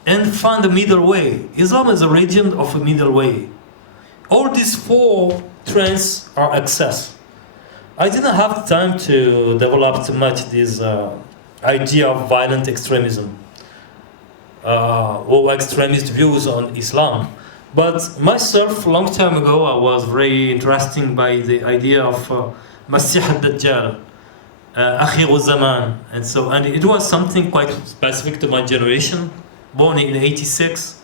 and find a middle way. Islam is a religion of a middle way. All these 4 trends are excess. I didn't have time to develop too much this idea of violent extremism or extremist views on Islam. But myself, a long time ago, I was very interested by the idea of Masih al-Dajjal, Akhir zaman, and it was something quite specific to my generation, born in 86.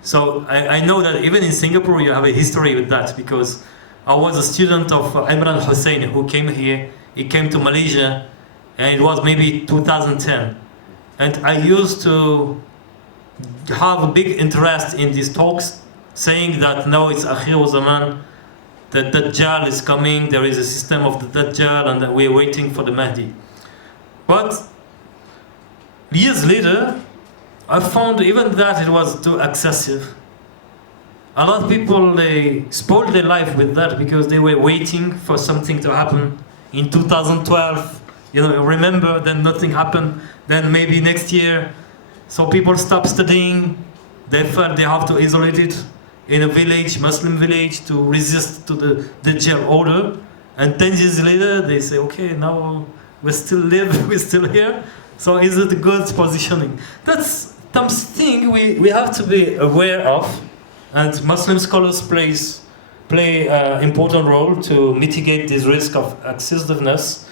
So I know that even in Singapore you have a history with that, because I was a student of Imran Hussein, who came here. He came to Malaysia, and it was maybe 2010. And I used to have a big interest in these talks, saying that no, it's Akhir zaman, the Dajjal is coming, there is a system of the Dajjal, and that we're waiting for the Mahdi. But years later, I found even that it was too excessive. A lot of people, they spoiled their life with that because they were waiting for something to happen in 2012. Remember, then nothing happened. Then maybe next year, so people stopped studying. They felt they have to isolate it in a village, Muslim village, to resist to the Dajjal order. And 10 years later, they say, okay, now we still live, we're still here. So is it a good positioning? That's something we have to be aware of. And Muslim scholars play an important role to mitigate this risk of excessiveness.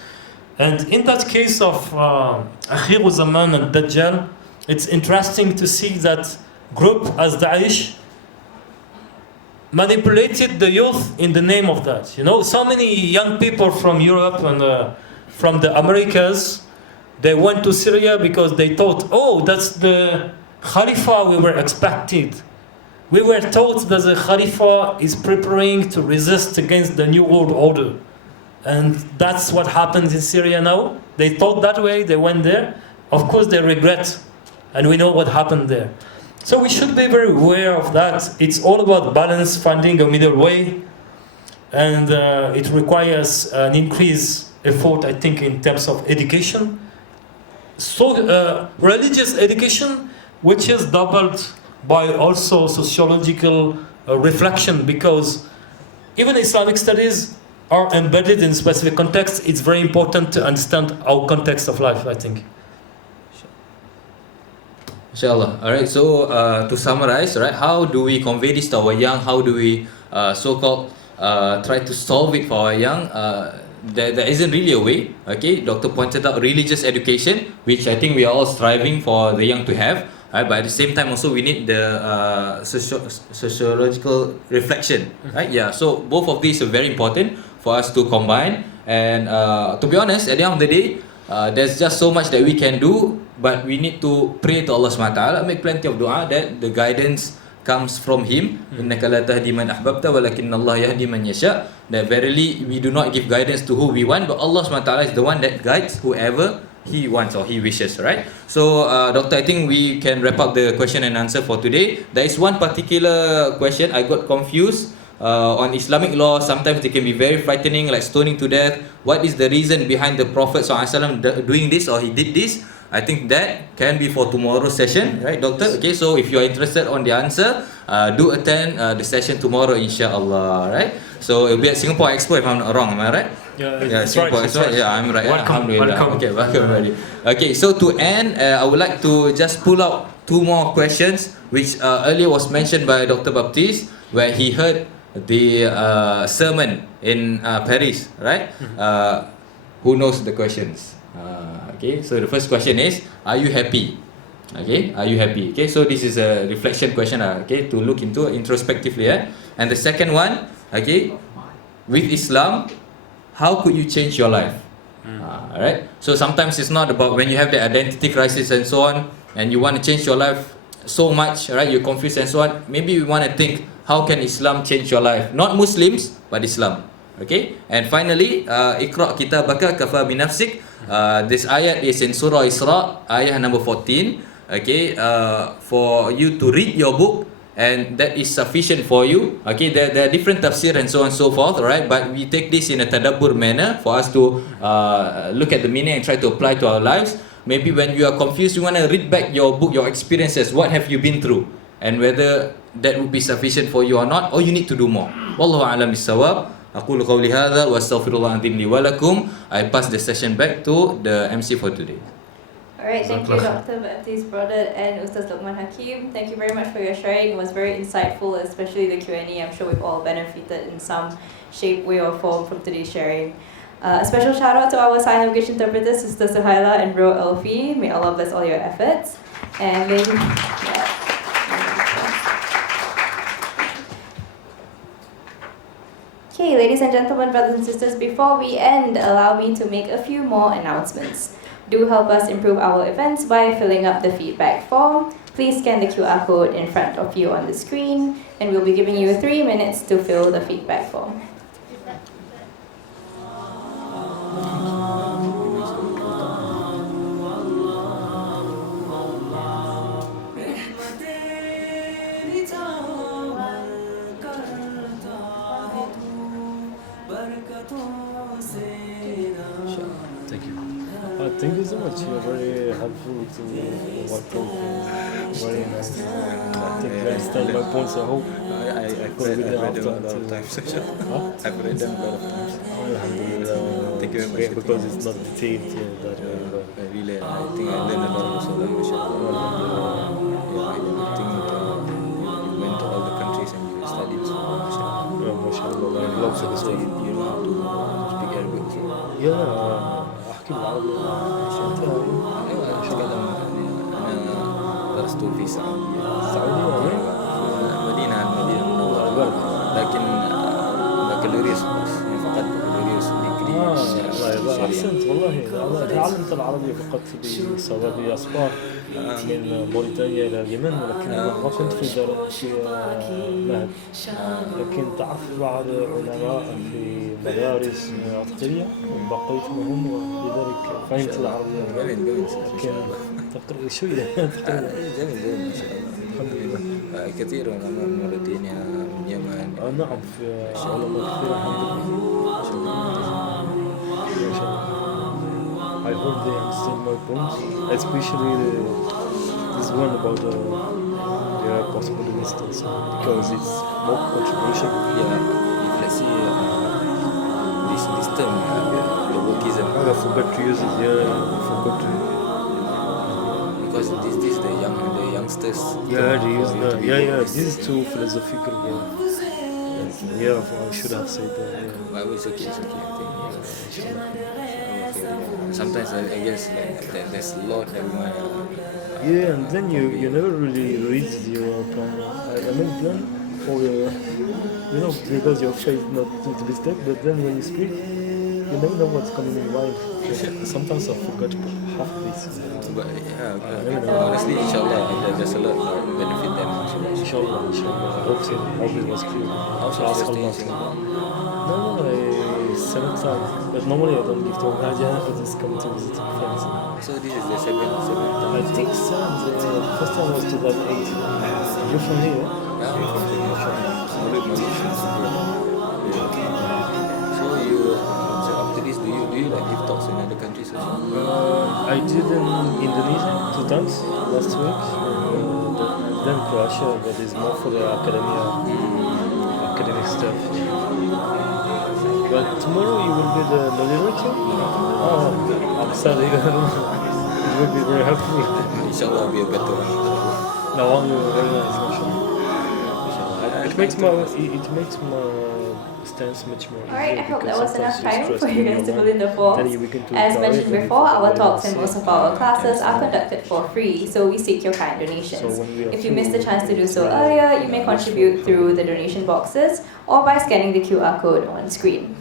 And in that case of Akhir Zaman and Dajjal, it's interesting to see that group as Daesh manipulated the youth in the name of that. So many young people from Europe and from the Americas, they went to Syria because they thought, oh, that's the Khalifa we were expected. We were taught that the Khalifa is preparing to resist against the New World Order. And that's what happens in Syria now. They thought that way, they went there. Of course, they regret. And we know what happened there. So we should be very aware of that. It's all about balance, finding a middle way. And it requires an increased effort, I think, in terms of education. So religious education, which is doubled by also sociological reflection, because even Islamic studies are embedded in specific contexts. It's very important to understand our context of life, I think. Inshallah. Alright, so to summarize, right, how do we convey this to our young? How do we so-called try to solve it for our young? There isn't really a way. Okay, Doctor pointed out religious education, which I think we are all striving for the young to have. Right, but at the same time also we need the sociological reflection, right? Yeah, so both of these are very important for us to combine. And to be honest, at the end of the day, there's just so much that we can do, but we need to pray to Allah SWT, make plenty of dua that the guidance comes from Him. Innaka la tahdi man ahbabta walakinna Allah yahdi man yasha. That verily we do not give guidance to who we want, but Allah SWT is the one that guides whoever He wants or He wishes, right? So, Doctor, I think we can wrap up the question and answer for today. There is one particular question I got confused on Islamic law. Sometimes they can be very frightening, like stoning to death. What is the reason behind the Prophet ﷺ doing this, or he did this? I think that can be for tomorrow's session, right, Doctor? Okay, so if you are interested on the answer, do attend the session tomorrow, inshallah, right? So it'll be at Singapore Expo, if I'm not wrong, am I right? Yeah, Singapore Expo. Right. Yeah, I'm right. Welcome. Okay, welcome, everybody. Okay, so to end, I would like to just pull out two more questions, which earlier was mentioned by Dr. Baptiste, where he heard the sermon in Paris, right? Who knows the questions? Okay, so the first question is, are you happy? Okay, are you happy? Okay, so this is a reflection question, okay, to look into introspectively. And the second one, okay, with Islam, how could you change your life? Alright, so sometimes it's not about when you have the identity crisis and so on, and you want to change your life so much, right? You're confused and so on. Maybe we want to think, how can Islam change your life? Not Muslims, but Islam. Okay, and finally, Iqra' kitabaka kafa binafsik. This ayat is in Surah Isra, ayat number 14. Okay, for you to read your book, and that is sufficient for you. Okay, there are different tafsir and so on and so forth, right? But we take this in a tadabbur manner for us to look at the meaning and try to apply to our lives. Maybe when you are confused, you want to read back your book, your experiences. What have you been through? And whether that would be sufficient for you or not, or you need to do more. Wallahu a'lam bis-shawab. Aqulu qawli hadha wa astaghfirullah azim li wa lakum. I pass the session back to the MC for today. Alright, thank you Dr. Baptiste, Brodard and Ustaz Luqman Hakim. Thank you very much for your sharing. It was very insightful, especially the Q&A. I'm sure we've all benefited in some shape, way or form from today's sharing. A special shout out to our sign language interpreters, Sister Suhaila and Bro Elfie. May Allah bless all your efforts. And then, Okay, ladies and gentlemen, brothers and sisters, before we end, allow me to make a few more announcements. Do help us improve our events by filling up the feedback form. Please scan the QR code in front of you on the screen, and we'll be giving you 3 minutes to fill the feedback form. Thank you. Thank you so much. You're very helpful to my talk. Very nice. I think you understand my points. I hope. I've read them a lot of times. I've read them a lot of times. Alhamdulillah. Thank you very much. Because it's not detailed that way. But I think I learned a lot also. I think you went to all the countries and you studied. So, mashallah. I love so this one. you know how to speak Arabic. So. Yeah. أحكي بالعربي. أيوة أتكلم أنا درست في السعودية. السعودية. المدينة المنورة. لكن بكالوريوس بس فقط بكالوريوس ديجري. والله أحسنت والله. أنا تعلمت العربية فقط بسبب أسفار من موريتانيا إلى اليمن، ولكن ما كنت في مهد. لكن تعرف بعض علماء في مدارس عسكرية وبقيت معهم، ولذلك فهمت العربية. جميل. لكن تقرأ شوية. جميل ما شاء الله. الحمد لله. كثير علماء من موريتانيا من اليمن. نعم في علماء كثير الحمد لله. ما شاء الله. I hope they understand my points, especially this one about the possible instance, because it's more controversial. Yeah, if let's see this term, globalism. I forgot to use it. Yeah, I forgot to. Because this the youngsters. Yeah, they use the. Yeah. This is too philosophical. Yeah, I should have said that. Yeah. But it's okay. I think. Sometimes I guess there's a lot that we want. Yeah, and then you never really read your plan. I mean plan for your, because your face not to be stuck, but then when you speak, you never know what's coming in your mind. Sometimes I forgot half this. But yeah, honestly, inshallah, there's a lot of benefit there. Inshallah. I hope so. I hope it was clear. Also, ask Allah. No, seven times. But normally I don't give to Hajjah, I just come to visit friends. So this is the seventh time? I think seven. The first time was 2008. You're from here? Yeah, I'm from Malaysia. So after this, do you like give talks in other countries also? I did in Indonesia 2 times last week. Then Croatia, but it's more for the academic stuff. But tomorrow you will be the moderator? Oh, I'm sorry. It will be very helpful. Inshallah, will be a better one. No, very nice, mashallah. It makes my stance much more easier. Alright, I hope that was enough sometimes time you're for you guys to stressed fill in the forms. then you begin to As cry mentioned and you before, our forget talks what and to most say. of our classes are conducted for free, so we seek your kind donations. So when we are If you missed the through, chance to do so it's earlier, you may contribute through the donation boxes or by scanning the QR code on screen.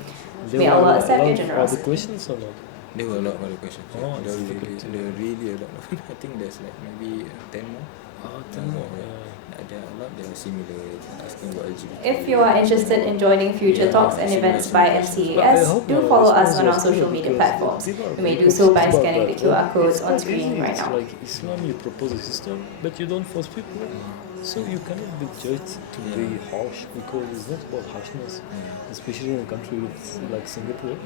May Allah accept your Are the generosity. questions or not? There were a lot of questions. Oh, there it's were really a lot. I think there's like maybe 10 more. 10 more. There are a lot that are similar, asking about LGBT. If you are interested in joining future talks and events by MCAS, do follow us on our social media platforms. You may do so by scanning the QR codes on screen right now. It's like Islam, you propose a system, but you don't force people. So you cannot be judged to be harsh, because it's not about harshness, especially in a country like Singapore.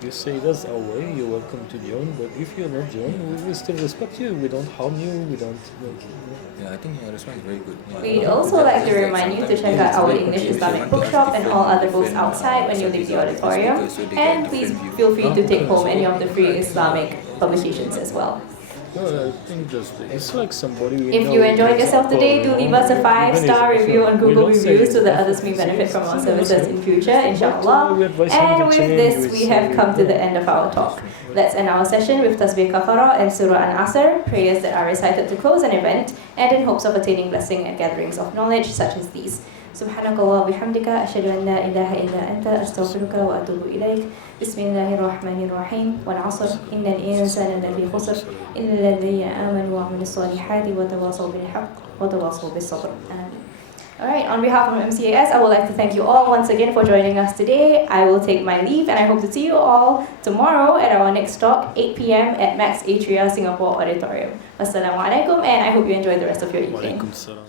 You say that's our way, you're welcome to join, but if you're not join, we will still respect you, we don't harm you, we don't Yeah, I think your response is very good. We'd also like to remind you to check out our English Islamic bookshop and all other books outside when you leave the auditorium. And please feel free to take home any of the free Islamic publications as well. No, I think it's like somebody we If know you enjoyed we yourself today, do leave us a 5-star review on Google Reviews so that others may benefit from our services in future, inshallah. And with this, we have come to the end of our talk. Let's end our session with Tasbih Kafara and Surah An-Asr, prayers that are recited to close an event and in hopes of attaining blessing and gatherings of knowledge such as these. سبحانك الله وبحمدك أشهد أن لا إله إلا أنت أستغفرك وأتوب إليك بسم الله الرحمن الرحيم والعصر إن الإنسان لفي خسر إلا الذين آمنوا وعملوا الصالحات وتواصوا بالحق وتواصوا بالصبر آمين. Alright, on behalf of MCAS, I would like to thank you all once again for joining us today. I will take my leave and I hope to see you all tomorrow at our next talk, 8 p.m. at Max Atria Singapore Auditorium. Wassalamualaikum, and I hope you enjoy the rest of your evening. Walaikum salam.